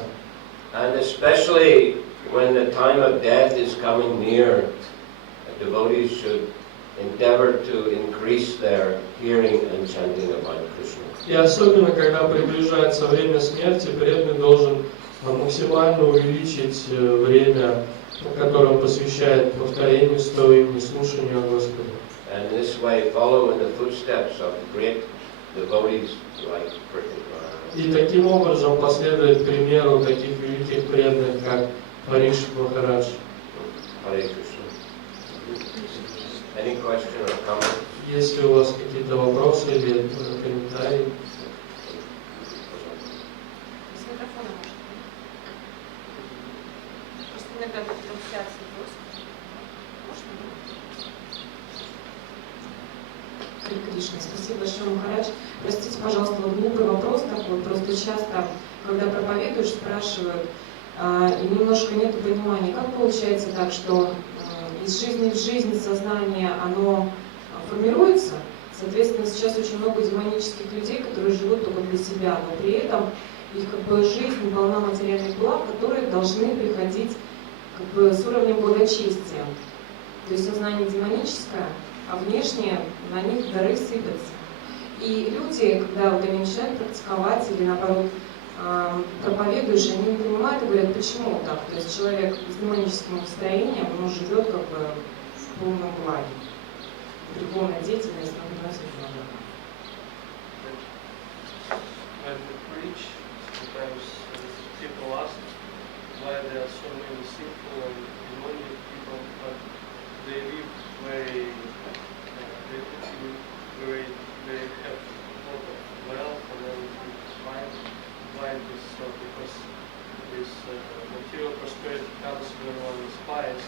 And especially when the time of death is coming near, devotees should endeavor to increase their hearing and chanting about Krishna. И особенно, когда приближается время смерти, преданный должен максимально увеличить время, которое он посвящает повторению Святого имени, слушанию о Господе. And this way follow in the footsteps of great devotees like Prabhupada. И таким образом последует примеру таких великих преданных, как Париш Махарадж. Харе Кришна. Any question or comment? Есть ли у вас какие-то вопросы или комментарии? С микрофона можно. Просто иногда в трансляции просто. Можно? Харе Кришна. Спасибо большое, Махарадж. Простите, пожалуйста, глупый вопрос такой. Просто часто, когда проповедуешь, спрашивают, и немножко нет понимания, как получается так, что из жизни в жизнь сознание, оно формируется. Соответственно, сейчас очень много демонических людей, которые живут только для себя, но при этом их жизнь полна материальных благ, которые должны приходить с уровнем благочестия. То есть сознание демоническое, а внешне на них дары сыпятся. И люди, когда они начинают практиковать или наоборот проповедуешь, они не понимают и говорят, почему так. То есть человек с демоническим настроением, он живет в полном благе. Духовная деятельность, но приносит много. When we preach, sometimes people ask why there are so many sinful and demonic people, but they live very, they have a lot of wealth pious,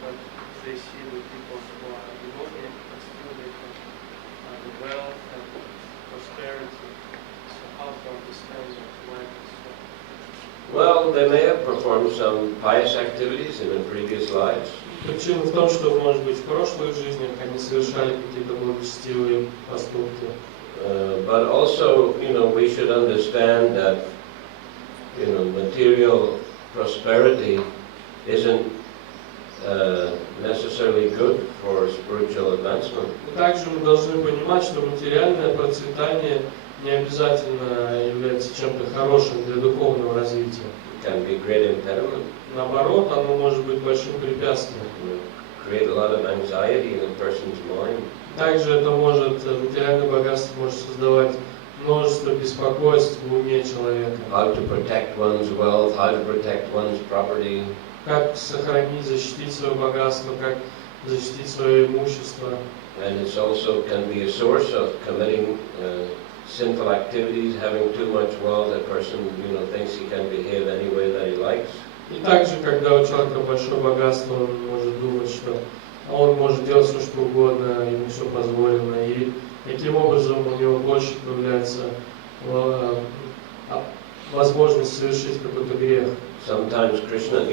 but they see the people who are devoted, but still they have the wealth and prosperity. So how to understand that? Why this so? Well, they may have performed some pious activities in their previous lives. Причина в том, что, может быть, в прошлых жизнях они совершали какие-то благочестивые поступки. But also, we should understand that, material prosperity isn't necessarily good for spiritual advancement. Также мы должны понимать, что материальное процветание не обязательно является чем-то хорошим для духовного развития. It can be a great impediment. Наоборот, оно может быть большим препятствием. Create a lot of anxiety in a person's mind. Также это материальное богатство может создавать множество беспокойств в уме человека. How to protect one's wealth, how to protect one's property. Как сохранить, защитить свое богатство, как защитить свое имущество. And it also can be a source of committing sinful activities, having too much wealth. A person, thinks he can behave any way that he likes. И также, когда у человека большое богатство, он может думать, что он может делать все, что угодно, ему все позволено, и таким образом у него больше появляется возможность совершить какой-то грех. Sometimes Krishna,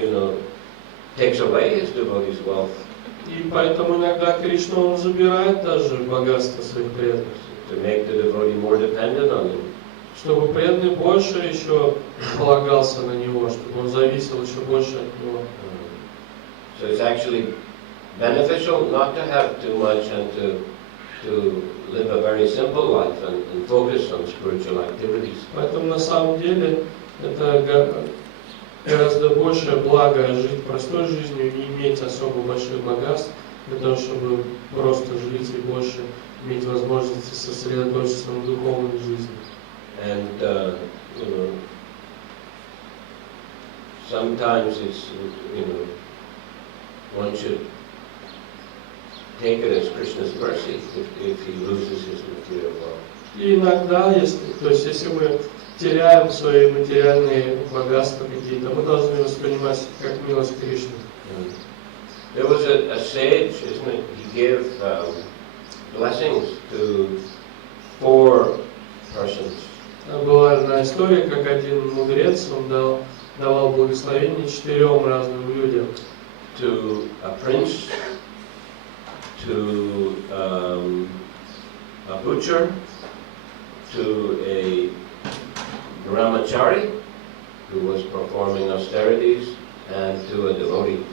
takes away his devotees' wealth. И поэтому иногда Кришна, он забирает даже богатство своих преданных. To make the devotee more dependent on him. Чтобы преданный больше еще полагался на него, чтобы он зависел еще больше от него. So it's actually beneficial not to have too much and to live a very simple life and focus on spiritual activities. Поэтому на самом деле это гораздо большее благо жить простой жизнью, не иметь особо больших богатств, для того, чтобы просто жить и больше иметь возможность сосредоточиться на духовной жизни. And sometimes it's one should take it as Krishna's mercy if he loses his material wealth. И иногда, если мы теряем свои материальные богатства какие-то, мы должны воспринимать как милость Кришны. There was a sage, isn't it? He gave blessings to 4 persons. Была одна история, как один мудрец, он давал благословение 4 разным людям. To a prince, to a butcher, to a brahmachari who was performing austerities, and to a devotee.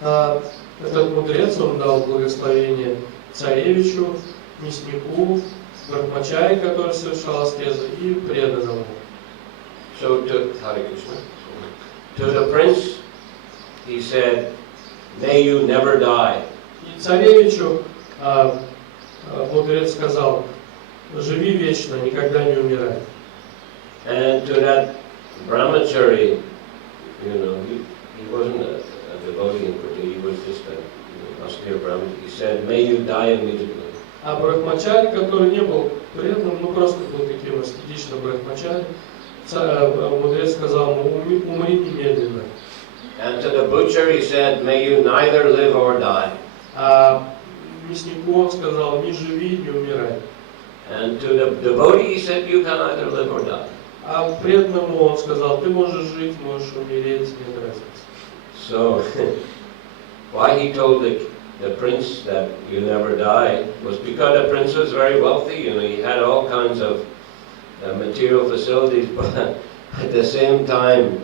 Этот мудрец, он дал благословение царевичу, мяснику, брахмачари, который совершал аскезы, и преданному. So to Hare Krishna, to the prince, he said, "May you never die." И царевичу мудрец сказал: живи вечно, никогда не умирай. And to that brahmachari, he wasn't a devotee in particular, he was just an austere brahmachari. He said, "May you die immediately." А брахмачари, который не был преданным, просто был таким аскетичным брахмачари, мудрец сказал ему: умри немедленно. And to the butcher he said, "May you neither live or die." А мяснику он сказал: не живи, не умирай. And to the devotee he said, "You can either live or die." А преданному он сказал: ты можешь жить, можешь умереть, нет разницы. So, why he told the prince that you never die was because the prince was very wealthy. He had all kinds of material facilities, but at the same time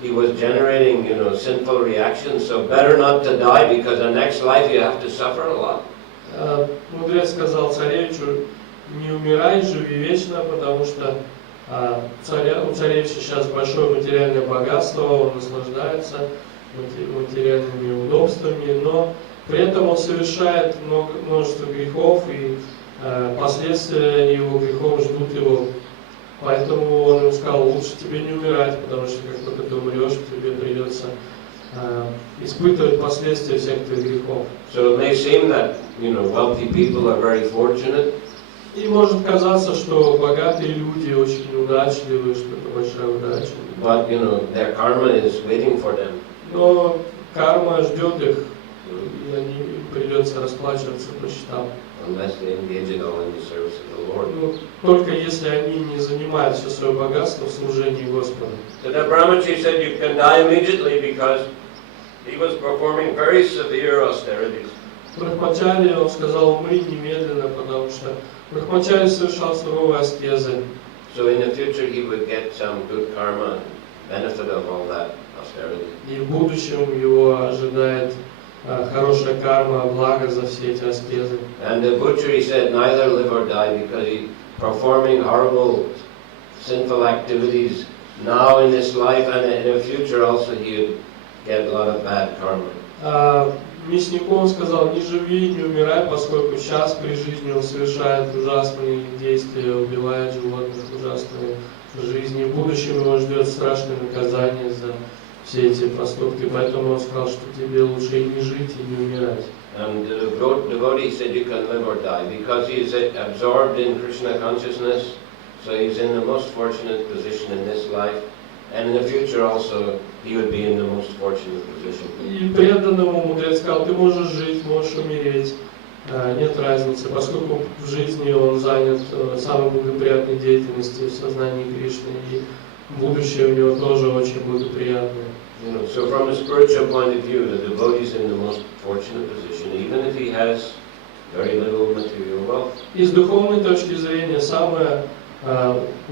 he was generating, sinful reactions. So better not to die, because the next life you have to suffer a lot. Мудрец сказал царевичу: не умирай, живи вечно, потому что у царевича сейчас большое материальное богатство, он наслаждается материальными удобствами, но при этом он совершает множество грехов, и последствия его грехов ждут его. Поэтому он ему сказал: лучше тебе не умирать, потому что как только ты умрешь, тебе придется испытывать последствия всех твоих грехов. So it may seem that, wealthy people are very fortunate. И может казаться, что богатые люди очень удачливые, что это большая удача. But, their karma is waiting for them. Но карма ждет их, и они придется расплачиваться по счетам. unless they engage it all in the service of the Lord. Ну, только если они не занимают все свое богатство в служении Господу. So the Brahmaji said you can die immediately because he was performing very severe austerities. Брахмачари, он сказал, умри немедленно, потому что Брахмачари совершал суровые аскезы. So in the future he would get some good karma, benefit of all that austerity. И в будущем его ожидает хорошая карма, благо за все эти аскезы. And the butcher, he said, neither live or die because he performing horrible sinful activities now in this life and in the future also he would get a lot of bad karma. Мяснику он сказал, не живи, не умирай, поскольку сейчас при жизни он совершает ужасные действия, убивает животных, ужасные жизни. В будущем его ждет страшное наказание за все эти поступки, поэтому он сказал, что тебе лучше и не жить, и не умирать. And the devotee said you can live or die because he is absorbed in Krishna consciousness, so he's in the most fortunate position in this life, and in the future also he would be in the most fortunate position. И преданному мудрец сказал, ты можешь жить, можешь умереть, нет разницы, поскольку в жизни он занят самой благоприятной деятельностью в сознании Кришны, и будущее у него тоже очень благоприятное. You know, so from a spiritual point of view, the devotee is in the most fortunate position, even if he has very little material wealth. И с духовной точки зрения самое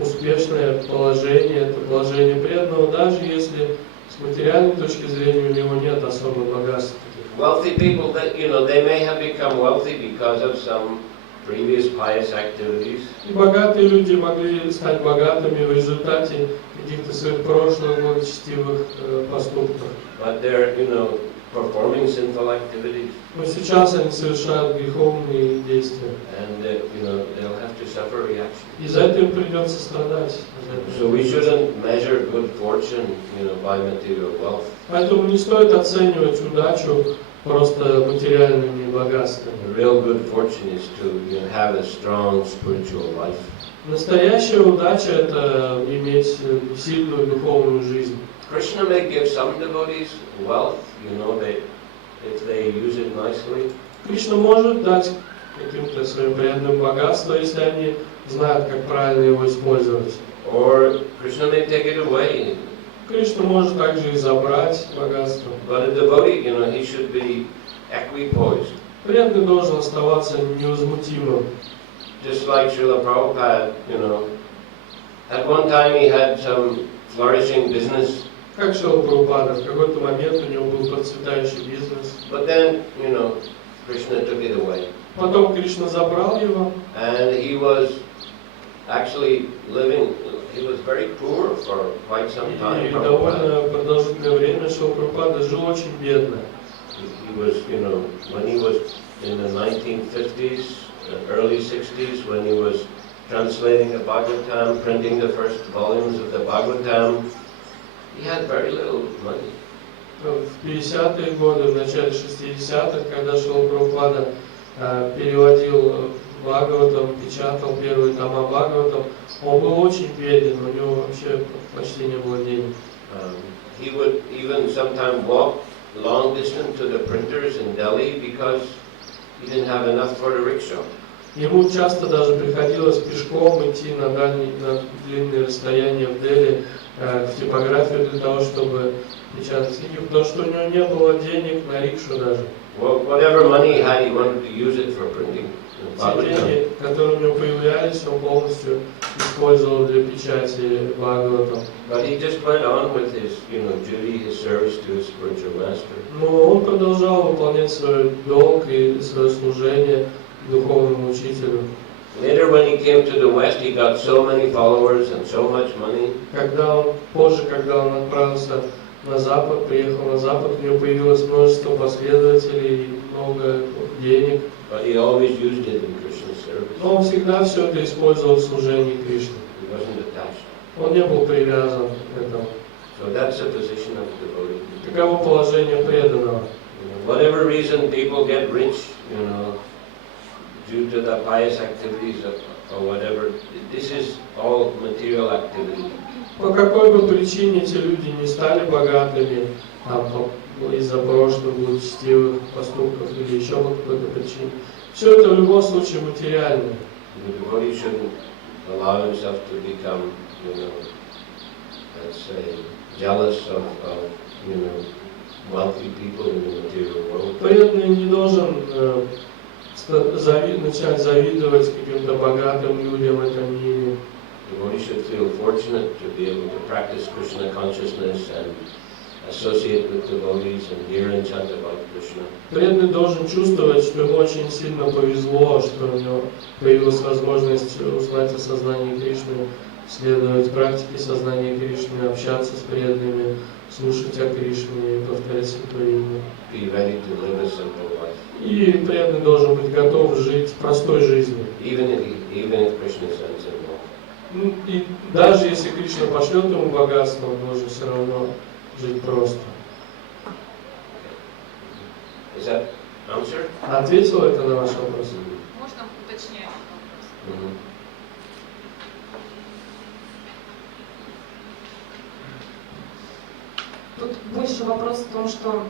успешное положение – это положение преданного, даже если с материальной точки зрения у него нет особого богатства. Wealthy people, that you know, they may have become wealthy because of some previous pious activities. И богатые люди могли стать богатыми в результате каких-то своих прошлых благочестивых поступков. But they're, you know, performing sinful activities. Но сейчас они совершают греховные действия. And you know, they'll have to suffer reaction. И за это им придется страдать. So we shouldn't measure good fortune, you know, by material wealth. Поэтому не стоит оценивать удачу просто материальными богатствами. The real good fortune is to, you know, have a strong spiritual life. Настоящая удача – это иметь сильную духовную жизнь. Krishna may give some devotees wealth, you know, if they use it nicely. Кришна может дать каким-то своим преданным богатство, если они знают, как правильно его использовать. Or Krishna may take it away. Кришна может также и забрать богатство. But a devotee, you know, he should be equipoised. Преданный должен оставаться невозмутимым. Just like Srila Prabhupada, you know, at one time he had some flourishing business. Как Шрила Прабхупада, в какой-то момент у него был процветающий бизнес. But then, you know, Krishna took it away. Потом Кришна забрал его. And he was actually living, he was very poor for quite some time. И довольно продолжительное время Шрила Прабхупада жил очень бедно. He was, you know, when he was in the 1950s, early 60s, when he was translating the Bhagavatam, printing the first volumes of the Bhagavatam, he had very little money. В 50-е годы, в начале 60-х, когда Шрила Прабхупада переводил Бхагаватам, печатал первые тома Бхагаватам, он был очень беден, у него вообще почти не было денег. He would even sometimes walk long distance to the printers in Delhi because he didn't have enough for the rickshaw. Ему часто даже приходилось пешком идти на длинные расстояния в Дели в типографию для того, чтобы печатать книги, потому что у него не было денег на рикшу даже. Well, whatever money he had, he wanted to use it for printing. Те деньги, которые у него появлялись, он полностью использовал для печати Бхагаватам. But he just went on with his, you know, duty, his service to his spiritual master. Но он продолжал выполнять свой долг и свое служение духовному учителю. Later, when he came to the West, he got so many followers and so much money. Позже, когда он отправился на Запад, приехал на Запад, у него появилось множество последователей и много денег. But he always used it in Krishna's service. Но он всегда все это использовал в служении Кришне. He wasn't attached. Он не был привязан к этому. So that's the position of the devotee. Таково положение преданного. Whatever reason people get rich, you know, due to the pious activities or whatever, this is all material activity. По какой бы причине эти люди не стали богатыми, по из-за прошлых благочестивых поступков или еще по какой-то причине. Все это в любом случае материально. The devotee shouldn't allow himself to become, let's say, jealous of wealthy people in the material world. Преданный не должен начать завидовать каким-то богатым людям в этом мире. The devotee should feel fortunate to be able to practice Krishna consciousness and associate with devotees and hear and chant about Krishna. Преданный должен чувствовать, что ему очень сильно повезло, что у него появилась возможность узнать о сознании Кришны, следовать практике сознания Кришны, общаться с преданными, слушать о Кришне и повторять святое имя. Be ready to live a simple life. И преданный должен быть готов жить простой жизнью. Even if Krishna sends him wealth. И даже если Кришна пошлет ему богатство, он должен все равно жить просто. Is that answer? Ответил это на ваш вопрос? Можно уточнять вопрос? Тут больше вопрос в том, что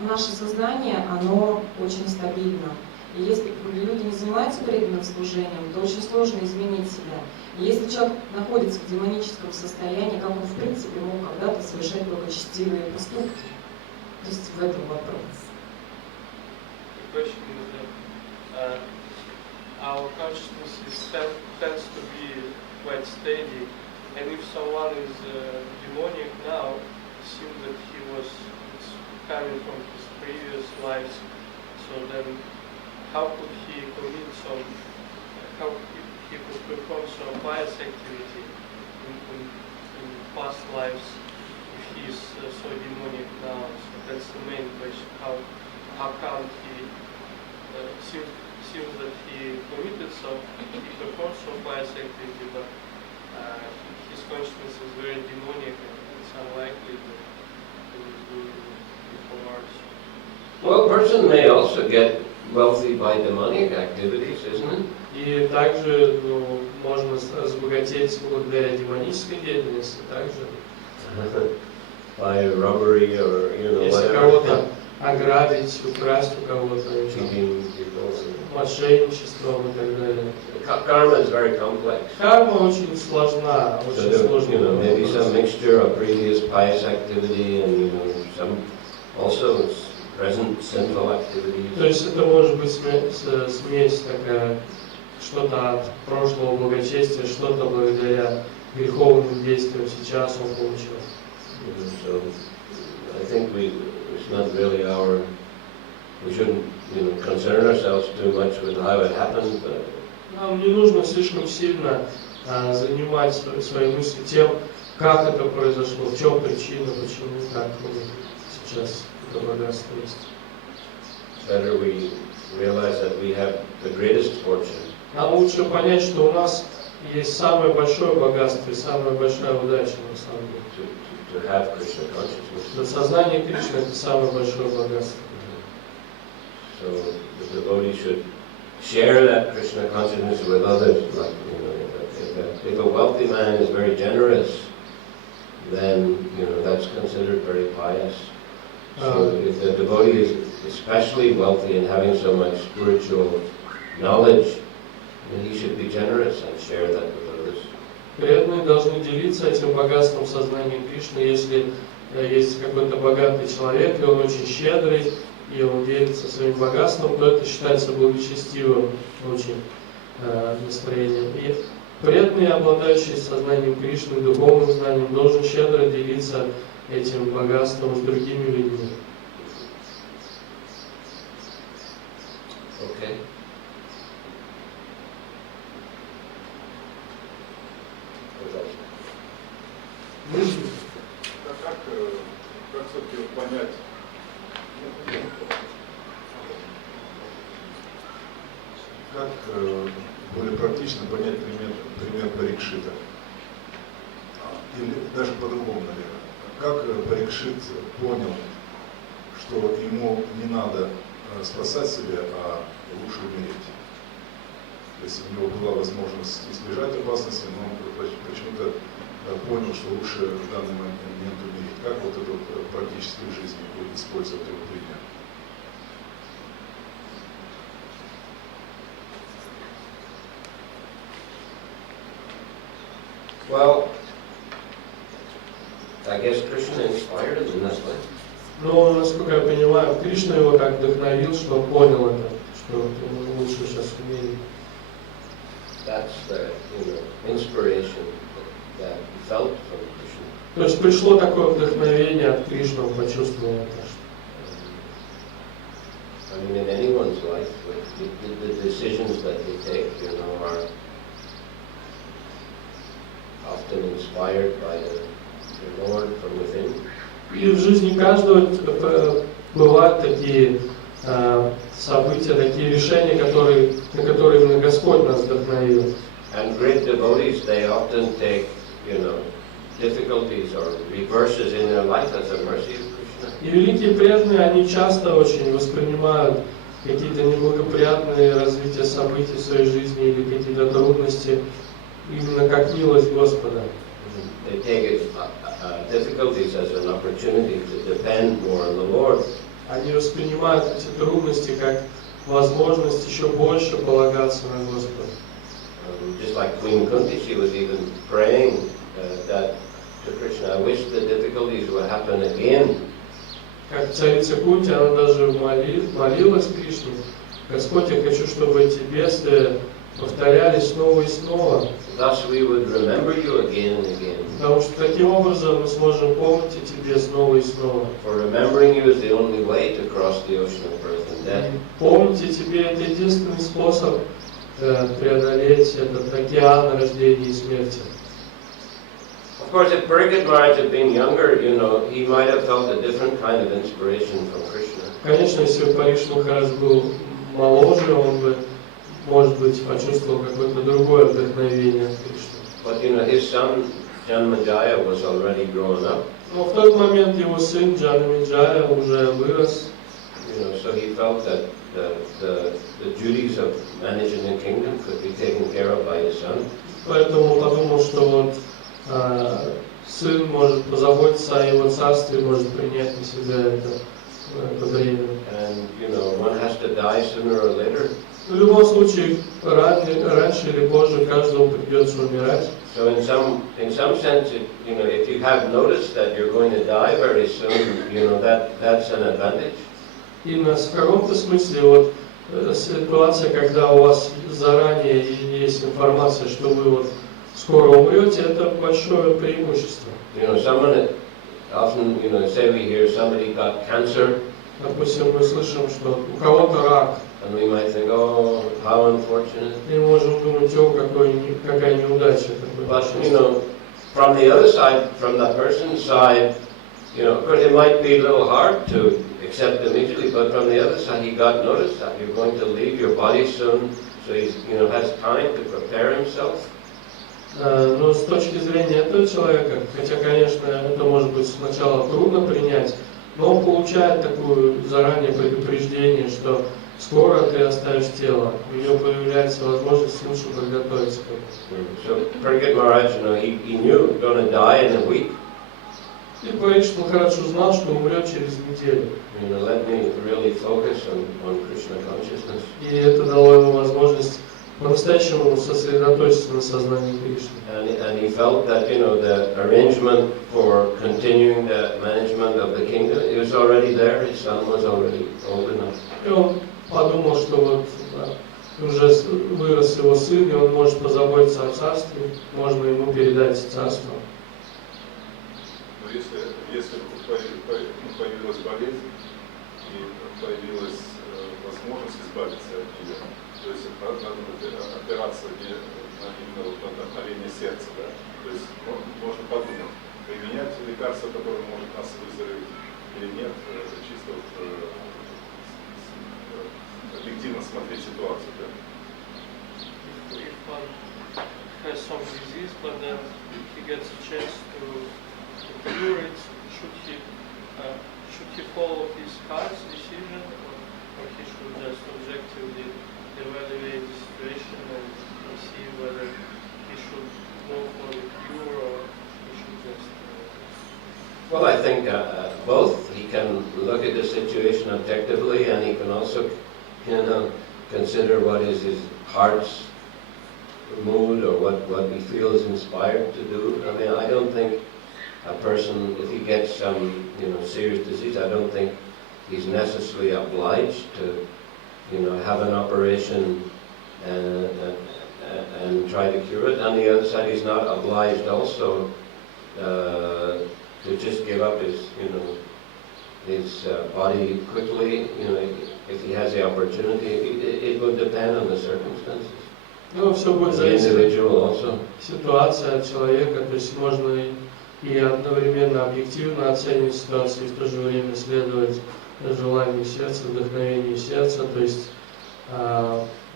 наше сознание, оно очень стабильно. И если люди не занимаются преданным служением, то очень сложно изменить себя. И если человек находится в демоническом состоянии, как он в принципе мог когда-то совершать благочестивые поступки? То есть в этом вопрос. The question is that our consciousness tends to be quite steady, and if someone is demonic now, it seems that he was coming from his previous lives. So then, how could he commit some? How he could perform some pious activity in past lives if he is so demonic now? So that's the main question. How come he seems that he committed some, he performed some pious activity, but his consciousness is very demonic, and it's unlikely that he was doing before ours. Well, a person may also get wealthy by demonic activities, isn't it? И также можно разбогатеть благодаря демонической деятельности, также. By robbery or Если whatever. кого-то ограбить, украсть у кого-то, Cheating people. мошенничеством и так далее. Karma is very complex. Карма очень сложна, So очень there, сложная. maybe some mixture of previous pious activity and some also present sinful activities. То есть это может быть смесь такая, что-то от прошлого благочестия, что-то благодаря греховным действиям сейчас он получил. So I think it's not really we shouldn't concern ourselves too much with how it happened, but Нам не нужно слишком сильно занимать свои мысли тем, как это произошло, в чем причина, почему так сейчас это богатство есть. better we realize that we have the greatest fortune. Нам лучше понять, что у нас есть самое большое богатство и самая большая удача на самом деле. To have Krishna consciousness. Что сознание Кришны — это самое большое богатство. So the devotee should share that Krishna consciousness with others. Like, if a wealthy man is very generous, then that's considered very pious. So if the devotee is especially wealthy and having so much spiritual knowledge, then he should be generous and share that with others. Преданные должны делиться этим богатством сознанием Кришны. Если есть какой-то богатый человек, и он очень щедрый, и он делится своим богатством, то это считается благочестивым очень настроением. И преданный, обладающий сознанием Кришны, духовным знанием, должен щедро делиться этим богатством с другими людьми. Okay. Как все-таки понять, как более практично понять пример Парикшита? Или даже по-другому, наверное. Как Парикшит понял, что ему не надо спасать себя, а лучше умереть? То есть у него была возможность избежать опасности, но он почему-то понял, что лучше в данный момент умереть. Как вот это вот практически в жизни использовать его пример? Well, I guess Krishna inspired him in this way. Но, насколько я понимаю, Кришна его так вдохновил, что он понял это, что ему лучше сейчас умереть. That's the inspiration that he felt from Krishna. То есть пришло такое вдохновение от Кришны, он почувствовал это. I mean, in anyone's life, the decisions that they take, are often inspired by the Lord from within. И в жизни каждого бывают такие события, такие решения, на которые именно Господь нас вдохновил. And great devotees, they often take, difficulties or reverses in their life as a mercy of Krishna. И великие преданные, они часто очень воспринимают какие-то неблагоприятные развития событий в своей жизни или какие-то трудности именно как милость Господа. They take it, difficulties as an opportunity to depend more on the Lord. Они воспринимают эти трудности как возможность еще больше полагаться на Господа. Just like Queen Kunti, she was even praying that to Krishna, I wish the difficulties would happen again. Как царица Кунти, она даже молилась Кришне: Господь, я хочу, чтобы эти бедствия повторялись снова и снова. Thus we would remember you again and again. Потому что таким образом мы сможем помнить о тебе снова и снова. For remembering you is the only way to cross the ocean of birth and death. Помнить о тебе — это единственный способ преодолеть этот океан рождения и смерти. Of course, if Parikshit Maharaj had been younger, he might have felt a different kind of inspiration from Krishna. Конечно, если бы Парикшит Махарадж был моложе, он бы, может быть, почувствовал какое-то другое вдохновение от Кришны. But his son Janmajaya was already grown up. Но в тот момент его сын Джанамиджая уже вырос. So he felt that the duties of managing the kingdom could be taken care of by his son. Поэтому он подумал, что вот сын может позаботиться о его царстве, может принять на себя это бремя. And one has to die sooner or later. В любом случае, раньше или позже каждому придется умирать. So in some sense, if you have noticed that you're going to die very soon, that's an advantage. И в каком-то смысле вот ситуация, когда у вас заранее есть информация, что вы вот скоро умрете, это большое преимущество. Someone often, say we hear somebody got cancer. Допустим, мы слышим, что у кого-то рак. And we might think, oh, how unfortunate. И можем думать, какая неудача. But, from the other side, from that person's side, of course it might be a little hard to accept immediately, but from the other side, he got notice that you're going to leave your body soon, so he has time to prepare himself. Но с точки зрения этого человека, хотя, конечно, это может быть сначала трудно принять, но он получает такое заранее предупреждение, что скоро ты оставишь тело, у него появляется возможность лучше подготовиться к этому. So Parikshit Maharaj, he knew going to die in a week. И Парикшит Махарадж узнал, что умрет через неделю. Let me really focus on Krishna consciousness. И это дало ему возможность по-настоящему сосредоточиться на сознании Кришны. And he felt that, the arrangement for continuing the management of the kingdom, it was already there. His son was already old enough. И он подумал, что вот уже вырос его сын, и он может позаботиться о царстве, можно ему передать царство. Но если появилась болезнь и появилась возможность избавиться от нее, то есть надо опираться именно вот на вдохновение сердца, да? То есть можно подумать, применять лекарство, которое может нас выздороветь или нет, чисто объективно смотреть ситуацию, да? If one has some disease, but then he gets a chance to cure it, should he follow his heart's decision, or he should just objectively evaluate the situation and see whether he should go for the cure or Well, I think both. He can look at the situation objectively, and he can also, consider what is his heart's mood or what he feels inspired to do. I mean, I don't think a person, if he gets some, serious disease, I don't think he's necessarily obliged to, have an operation and try to cure it. On the other side, he's not obliged also to just give up his, his body quickly. If he has the opportunity, it would depend on the circumstances. Ну, все будет The зависеть individual also. от ситуации, от человека, то есть можно и одновременно объективно оценивать ситуацию, и в то же время следовать желанию сердца, вдохновению сердца, то есть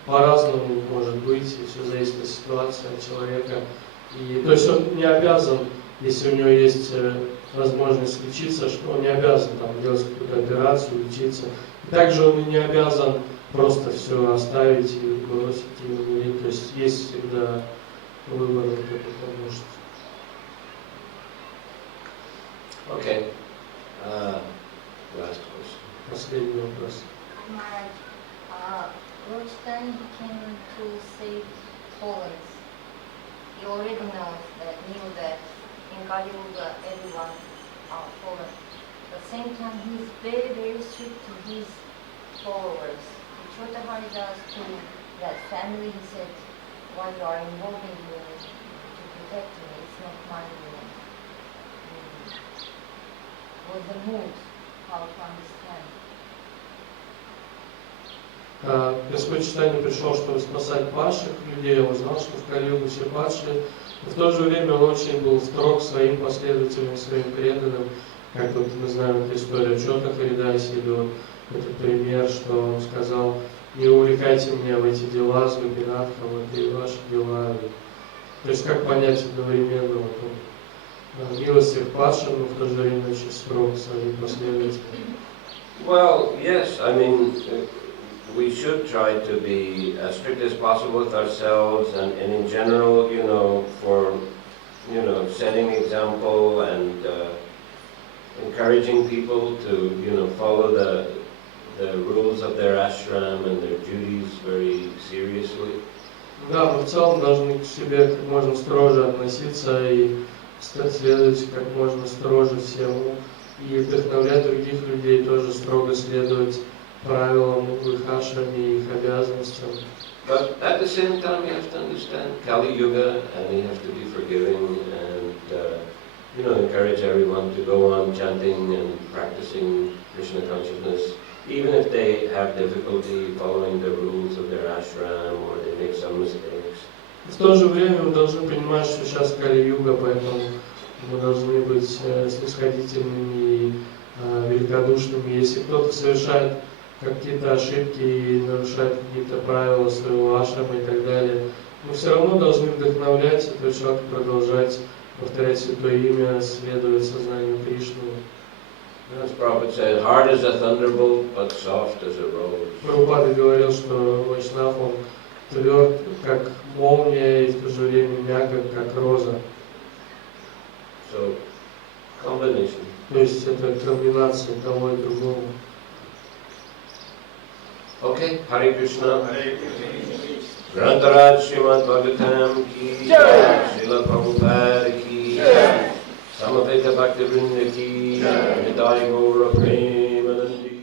по-разному может быть, и все зависит от ситуации, от человека. И, то есть он не обязан, если у него есть возможность лечиться, что он не обязан там, делать какую-то операцию, лечиться. И также он и не обязан просто все оставить и бросить и умереть. То есть есть всегда выбор, который поможет. Okay. Last question. Последний вопрос. Which time he came to save souls? He already knew that in Kali Yuga everyone are fallen. At the same time, he is very, very strict to his followers. Chota Haridas to that family, he said, why you are involving me to protect me, it's not my doing. Was the mood, how to understand? Господь Чайтанья пришел, чтобы спасать падших людей, он знал, что в Кали-югу все падшие. Но в то же время он очень был строг своим последователям, своим преданным, как вот мы знаем эту историю Чота Харидаси, или вот этот пример, что он сказал: не увлекайте меня в эти дела с Гопинатхом, это и ваши дела. То есть как понять одновременно вот он милостив падшим, но в то же время очень строг своим последователям? Well, yes, I mean, we should try to be as strict as possible with ourselves and in general, for, setting example and encouraging people to, follow the rules of their ashram and their duties very seriously. Да, мы в целом должны к себе как можно строже относиться и следовать как можно строже всему, и вдохновлять других людей тоже строго следовать правилам в их ашраме и их обязанностям. But at the same time, you have to understand Kali Yuga, and you have to be forgiving and encourage everyone to go on chanting and practicing Krishna consciousness, even if they have difficulty following the rules of their ashram or they make some mistakes. В то же время мы должны понимать, что сейчас Кали-юга, поэтому мы должны быть снисходительными и великодушными. Если кто-то совершает какие-то ошибки и нарушает какие-то правила своего ашрама и так далее, мы все равно должны вдохновлять этого человека продолжать повторять Святое Имя, следовать сознанию Кришны. As Prabhupada said, hard as a thunderbolt, but soft as a rose. Прабхупада говорил, что Вайшнав, он тверд, как молния, и в то же время мягок, как роза. So, combination. То есть это комбинация того и другого. Okay, Hare Krishna. Grantaraj Srimad Bhagavatam ki Shrila Prabhupada ki Samaveta Bhaktivinoda ki Nidai Gaura Premanandi.